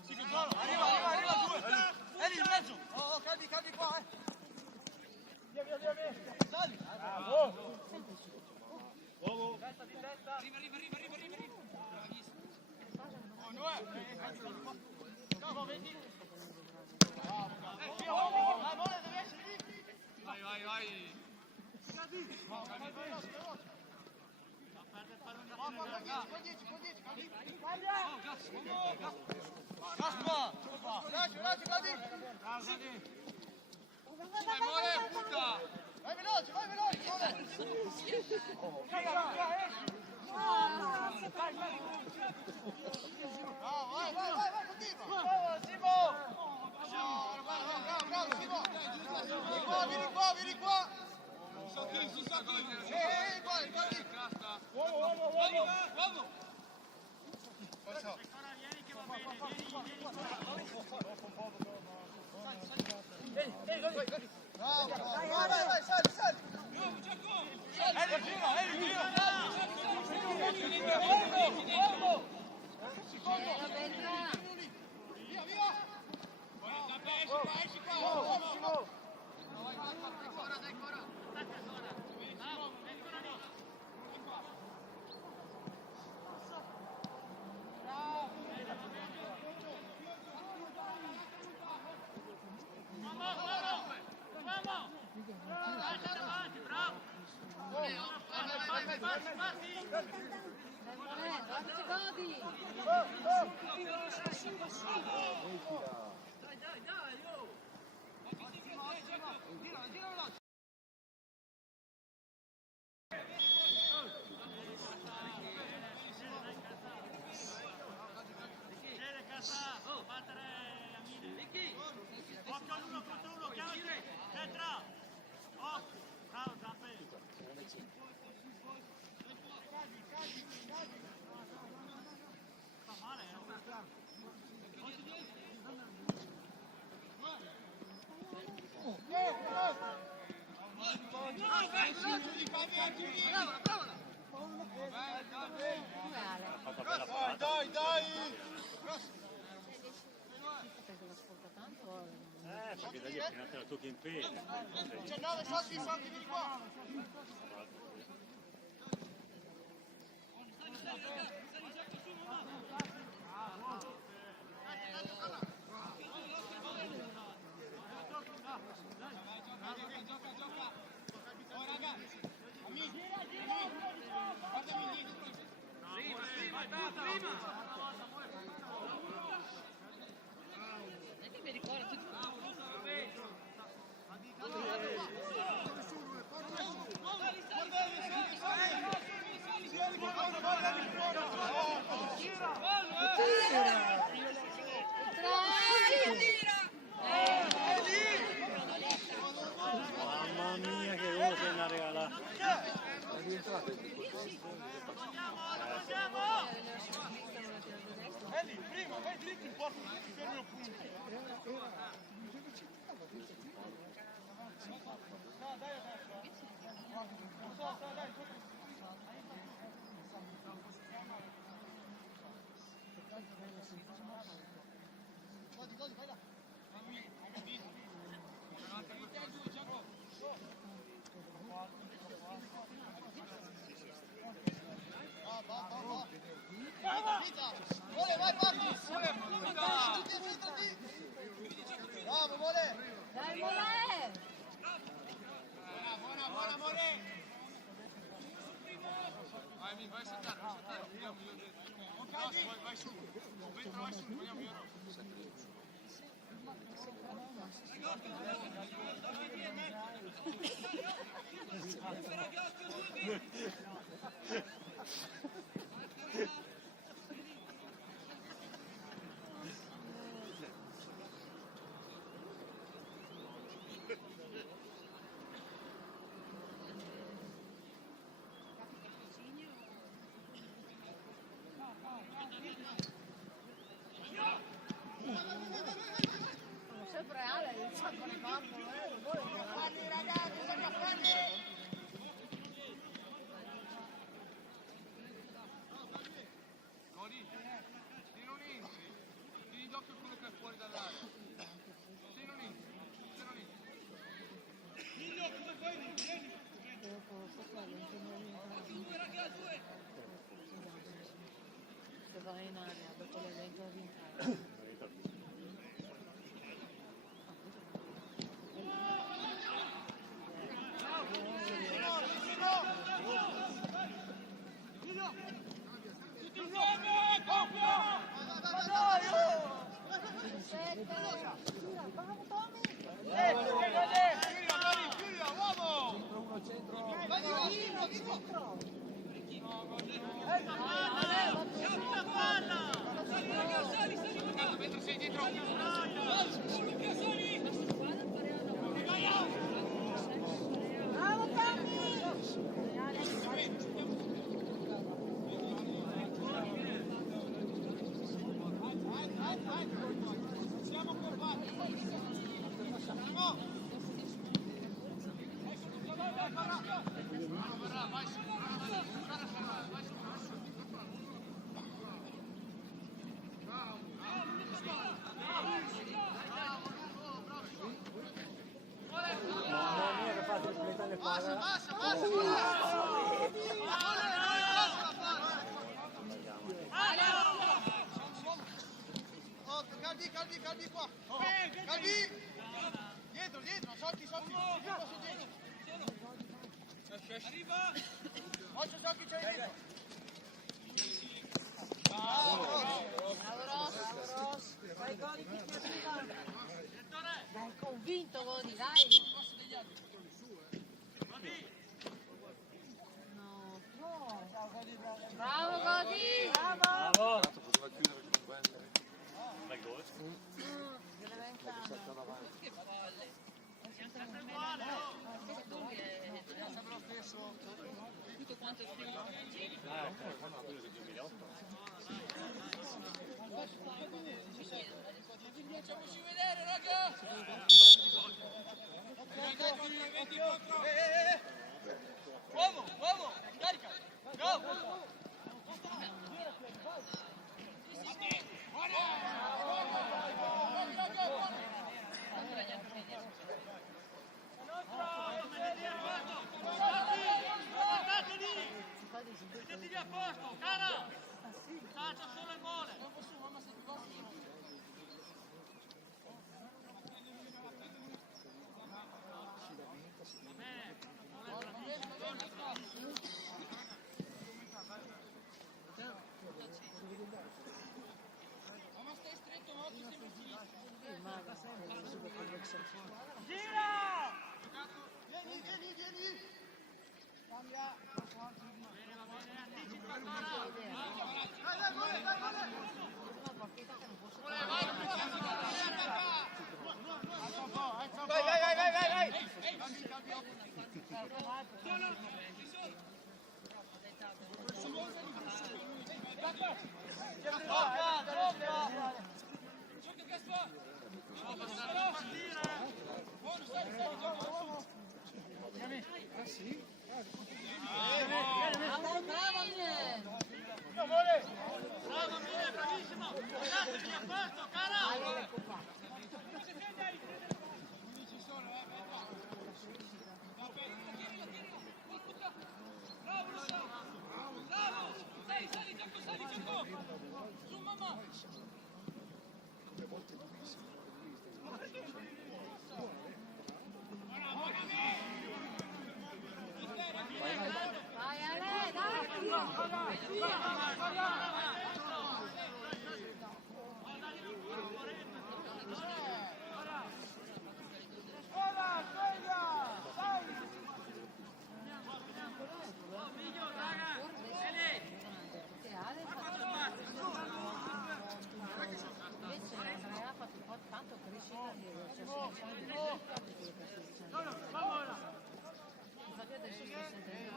Sì, che buono! Arriva due! Vieni in mezzo! Oh, cadi qua, Via! Sali! Bravo! Testa di testa. Arriva. Bravissimo. Oh, Noè! Bravo, vedi? Bravo! La bolla deve essere lì! Vai! Con 10, Cadi! Lascia, Cadi! Vai, Mole, punta! Vai veloce, Mole! Vai, continua! Simo! Bravo, Simo! Vieni qua! Ehi, vai, Cadi! Uomo! Vieni che va bene. Bravo! Vai, sali! Via! Esci qua! Dai ancora! Dai! Perché da lì appena te la tocchi in piedi. 19, salti, vieni qua! Gioca! Oh ragazzi, amici, guardami indietro. Prima. Non è che mi ricordo tutti. Mamma mia che uno se ne ha regalato. Eli, prima, vai dritto in porta, ti fermi un punto. Dai adesso. Godi, vai là. Mole, vai, bravo, Mole! Dai, Mole! Buona, Mole! Vai a saltare, vai su, vogliamo io. è fuori dall'area. Tiro lì. Dillo come vuoi, vieni. Se vai in area dopo l'evento di entrare. Tutti insieme, coppia! Calvi qua! Calvi! Dietro! Socchi! Arriva! Occhio, Socchi, c'è dietro! Bravo Ross! Fai gol in chiusura! Dai, convinto Godi, dai! No! Bravo Godi! Bravo! Poteva chiudere con quello. Bel gol. Deve ventare. Che palle! Tutto quanto il primo Quello del 2008. Facciamoci vedere, raga! Uomo! Carica! Go! Mettiti a posto, cara! Calcia solo il mole! Gira! Vieni! Cambia! Bene, anticipa ancora! Vai! Bravo Mine, bravissimo! Andatevi a posto, cara! Bravo! Sali, Giacomo! Su, mamma! Vai Ale, dai! Perché Ale ha fatto invece Andrea ha fatto un po' tanto crescita di infatti adesso sto sentendo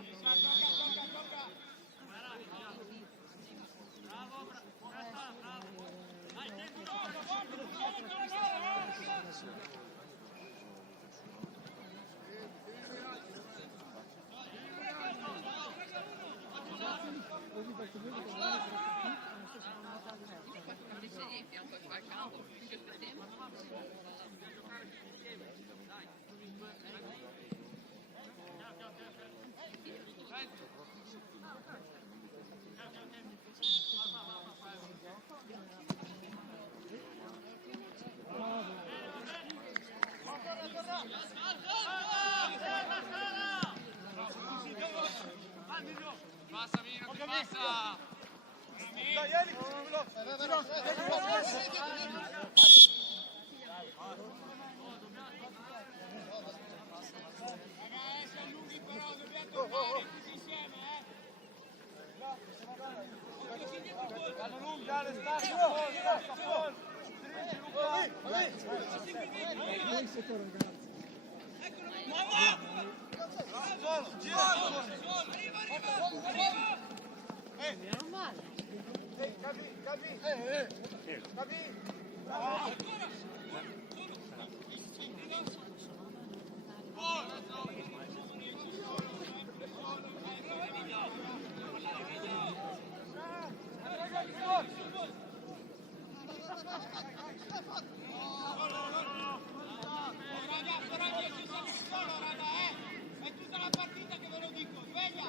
Siamo lunghi però, dobbiamo tornare tutti insieme, Vanno lunghi, Ale, sta fuori. Stringi, Luca. Solo, gira solo. Meno male. È tutta la partita che ve lo dico, sveglia!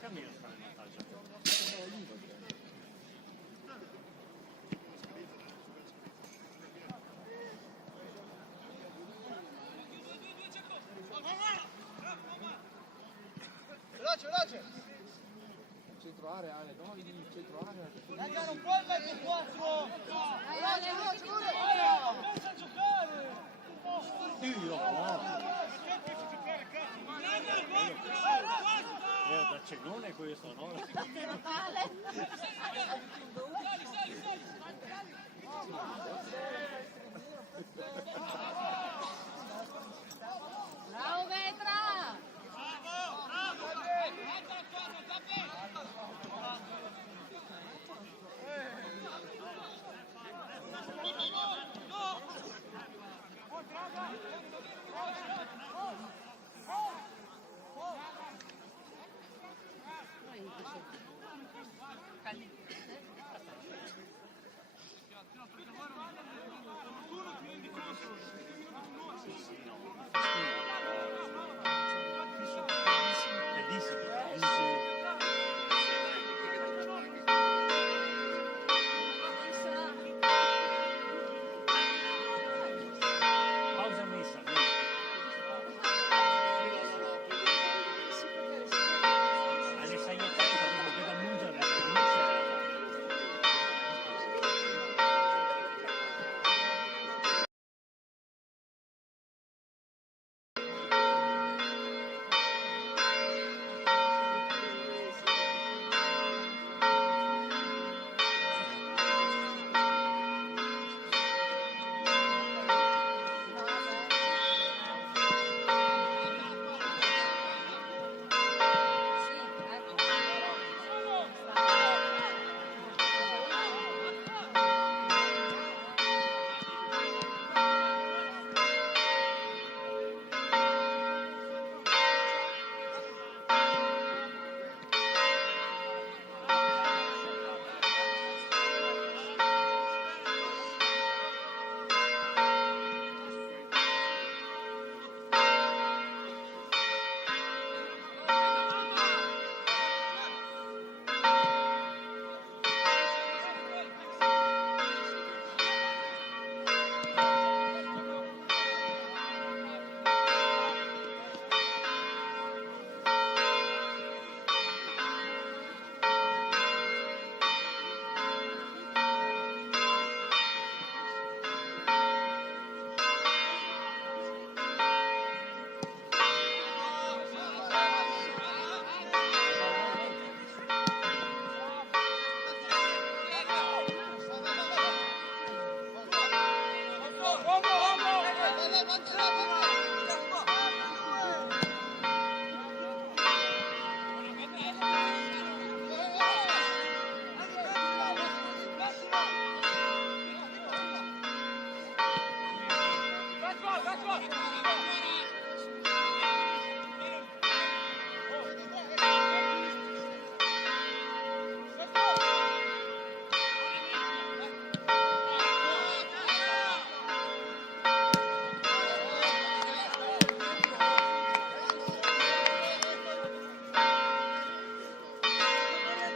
Cammino sta in vantaggio. Veloce. Centro area, Ale, no, in centro area. Raga, non puoi mettere 4. Veloce. Pensa a giocare. Da cenone questo, no? Bravo Vetra!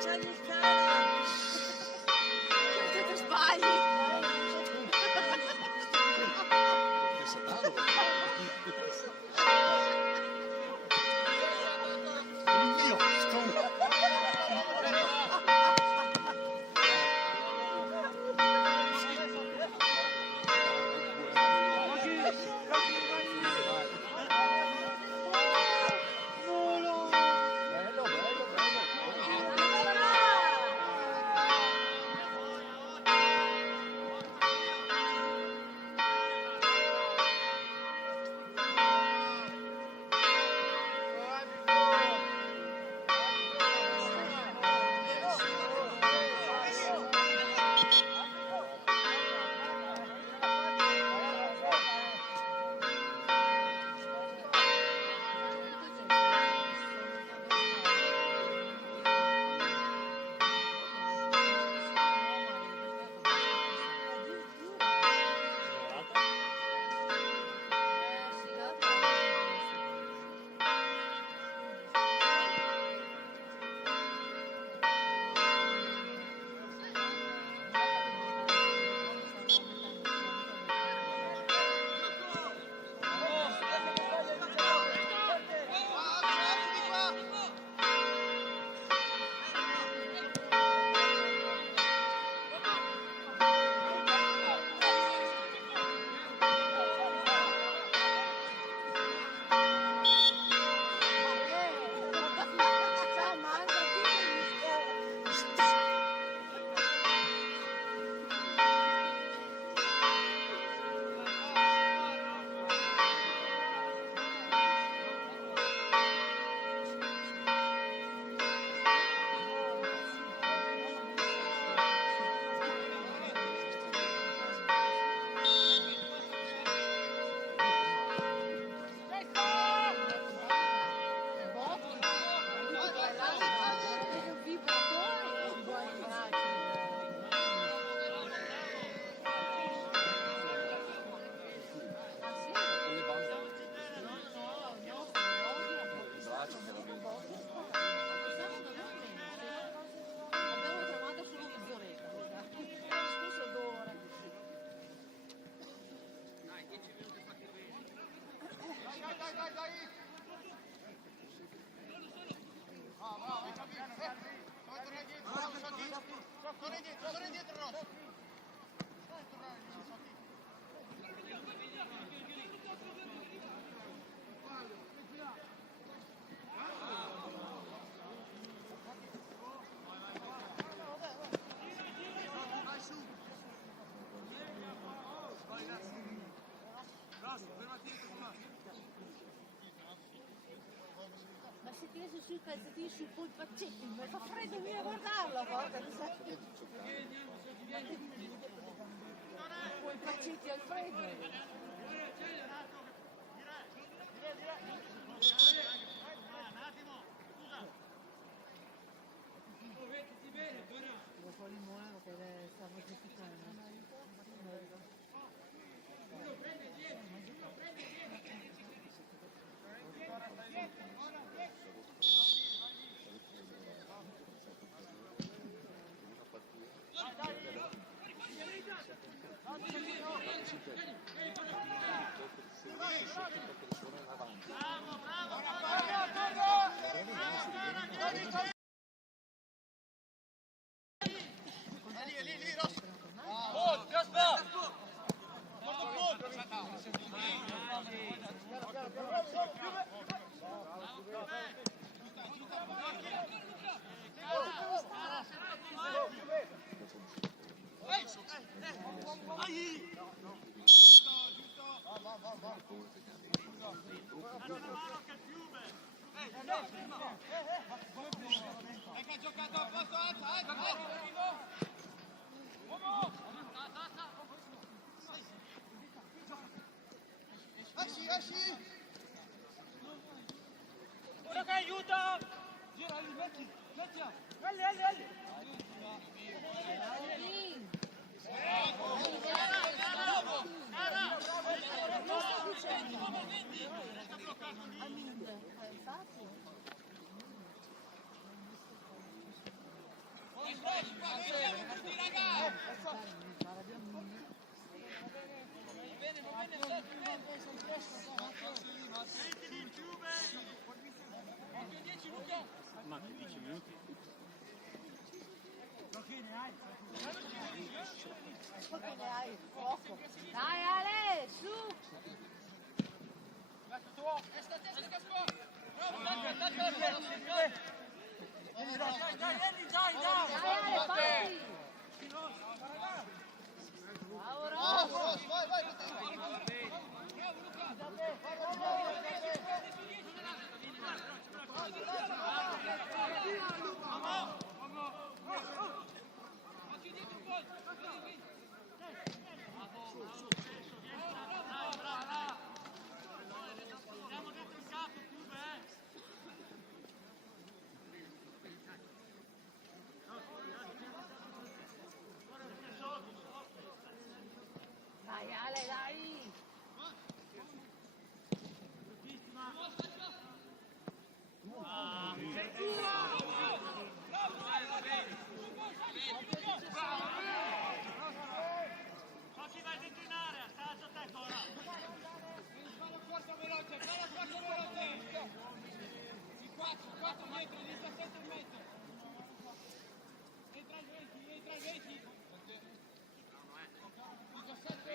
c'hai il cane. Tu sbagli. Torna indietro, Rossi. Ma se tirasse sui calzatini sul polpaccetti, mi fa freddo a guardarlo a volte, lo sai? Polpaccetti al freddo. Dopo limone che stavo giocando. Hai giocato a posto, alza. Esci. Ora che aiuta! Gira, metti! Elli! Manca 10 minuti. Poco ne hai, poco. Dai Ale, su! Dai Ale, parti! Bravo Rosso! Vai, vai, Andiamo dentro il campo, Cube, Dai Ale, dai! Occhi vai dentro in area, sta a te ora. Fallo corto veloce, fallo corto veloce. I 4 metri, 17 metri. Entra il 20, entra il 20. 17.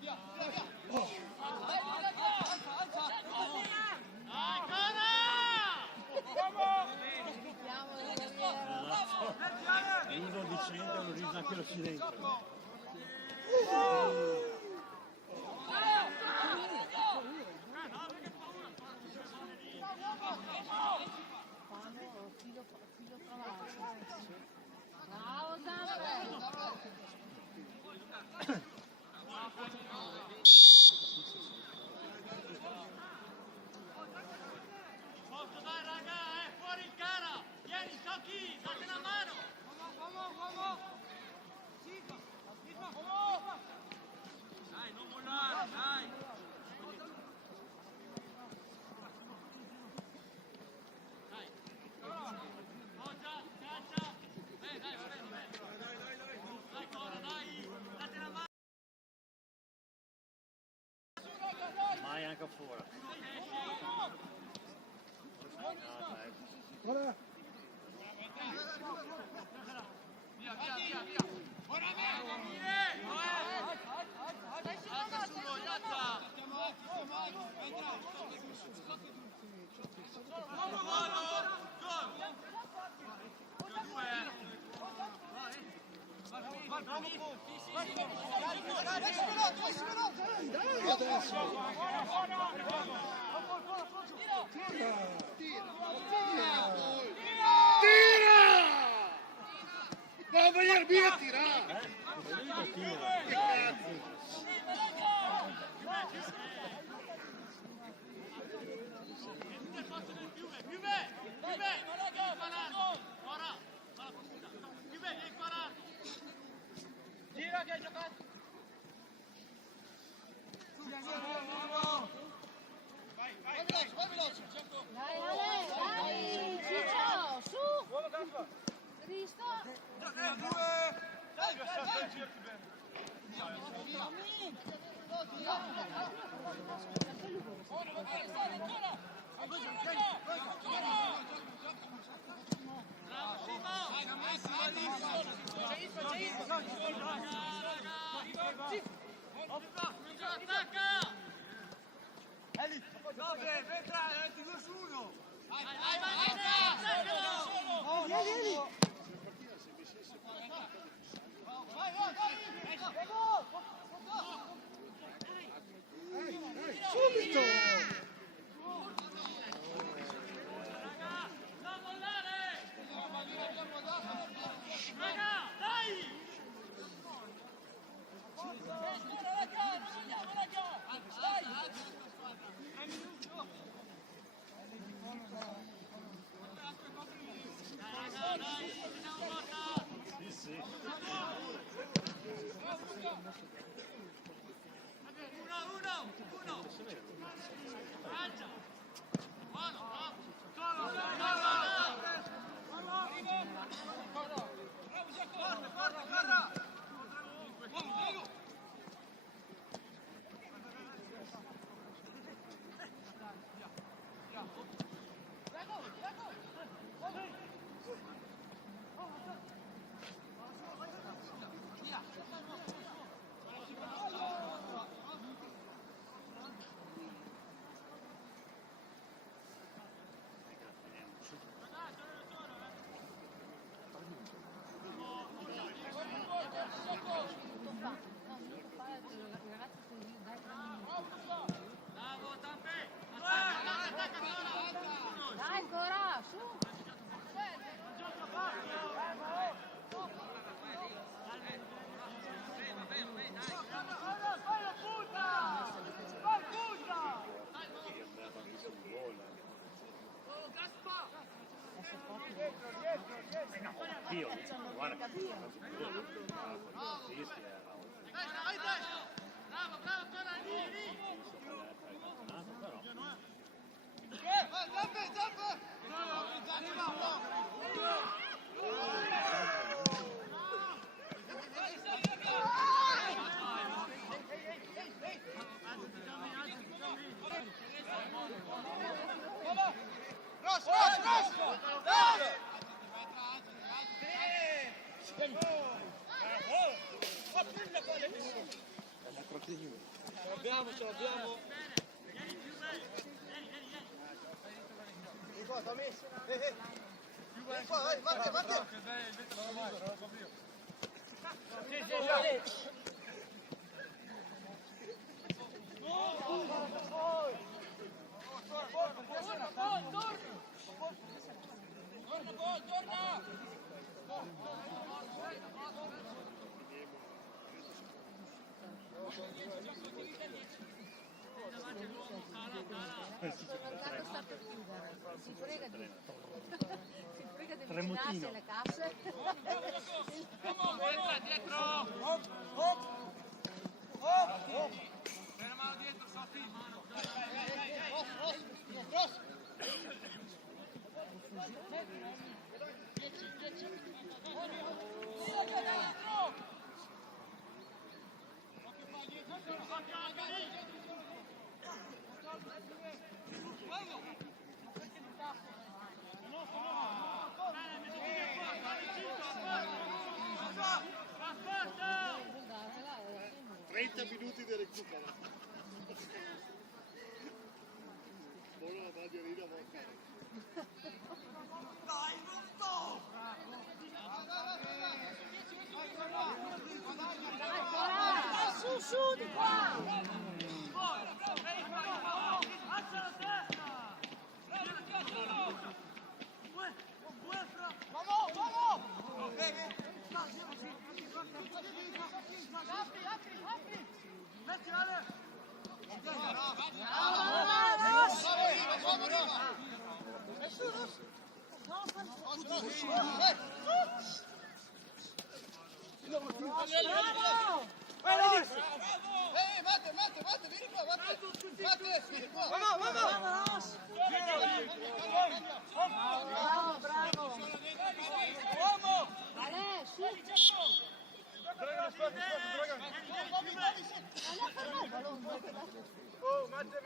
Via, via, via. Uno di centro, lo risa anche lo silenzio. Filo bravo Zampe! Posso dai raga, fuori il cara! Vieni, giochi, date una mano! Dai, non mollare, dai! Dai! Poggia, caccia! Dai, dai, va bene, va bene! Dai, Cora, dai! Date una mano! Mai anche fuori. Via, via, via, via. Ora vengo, Alza su, Iazza! Stiamo alti, entra. Va venire via a tirare! Gira che hai giocato! Vai veloce, vai veloce. Dai Ale, dai! Ciccio, su! Cristo! Attacca! Dove? Entrare, ti do su uno! Vai, attaccalo! Subito! Non mollare! Raga, dai! Io, guarda. Bravo, bravo, torna lì, lì. Ce l'abbiamo. Vieni qua, Tommy. Vieni qua, vai, Matte. Si frega di avvicinarsi alle casse. Dietro. Una mano dietro, Sofì. Minuti di recupero. Buona la bandierina, dai, non sto! Dai, su, di qua! Alza la testa! Vamos! Apri! Metti Ale! Matte, vieni qua, Matte, vieni qua. Vamos! Bravo! Ale, su! Oh, Matte!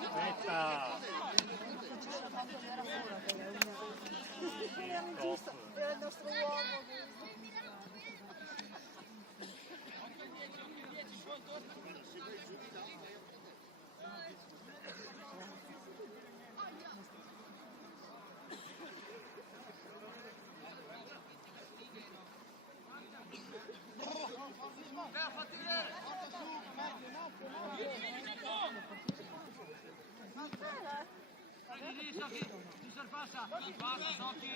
Aspetta! Era ingiusto, era il nostro uomo. Prendi lì, Sofì! Si sorpassa! Passa, Sofì!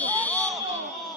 Oh!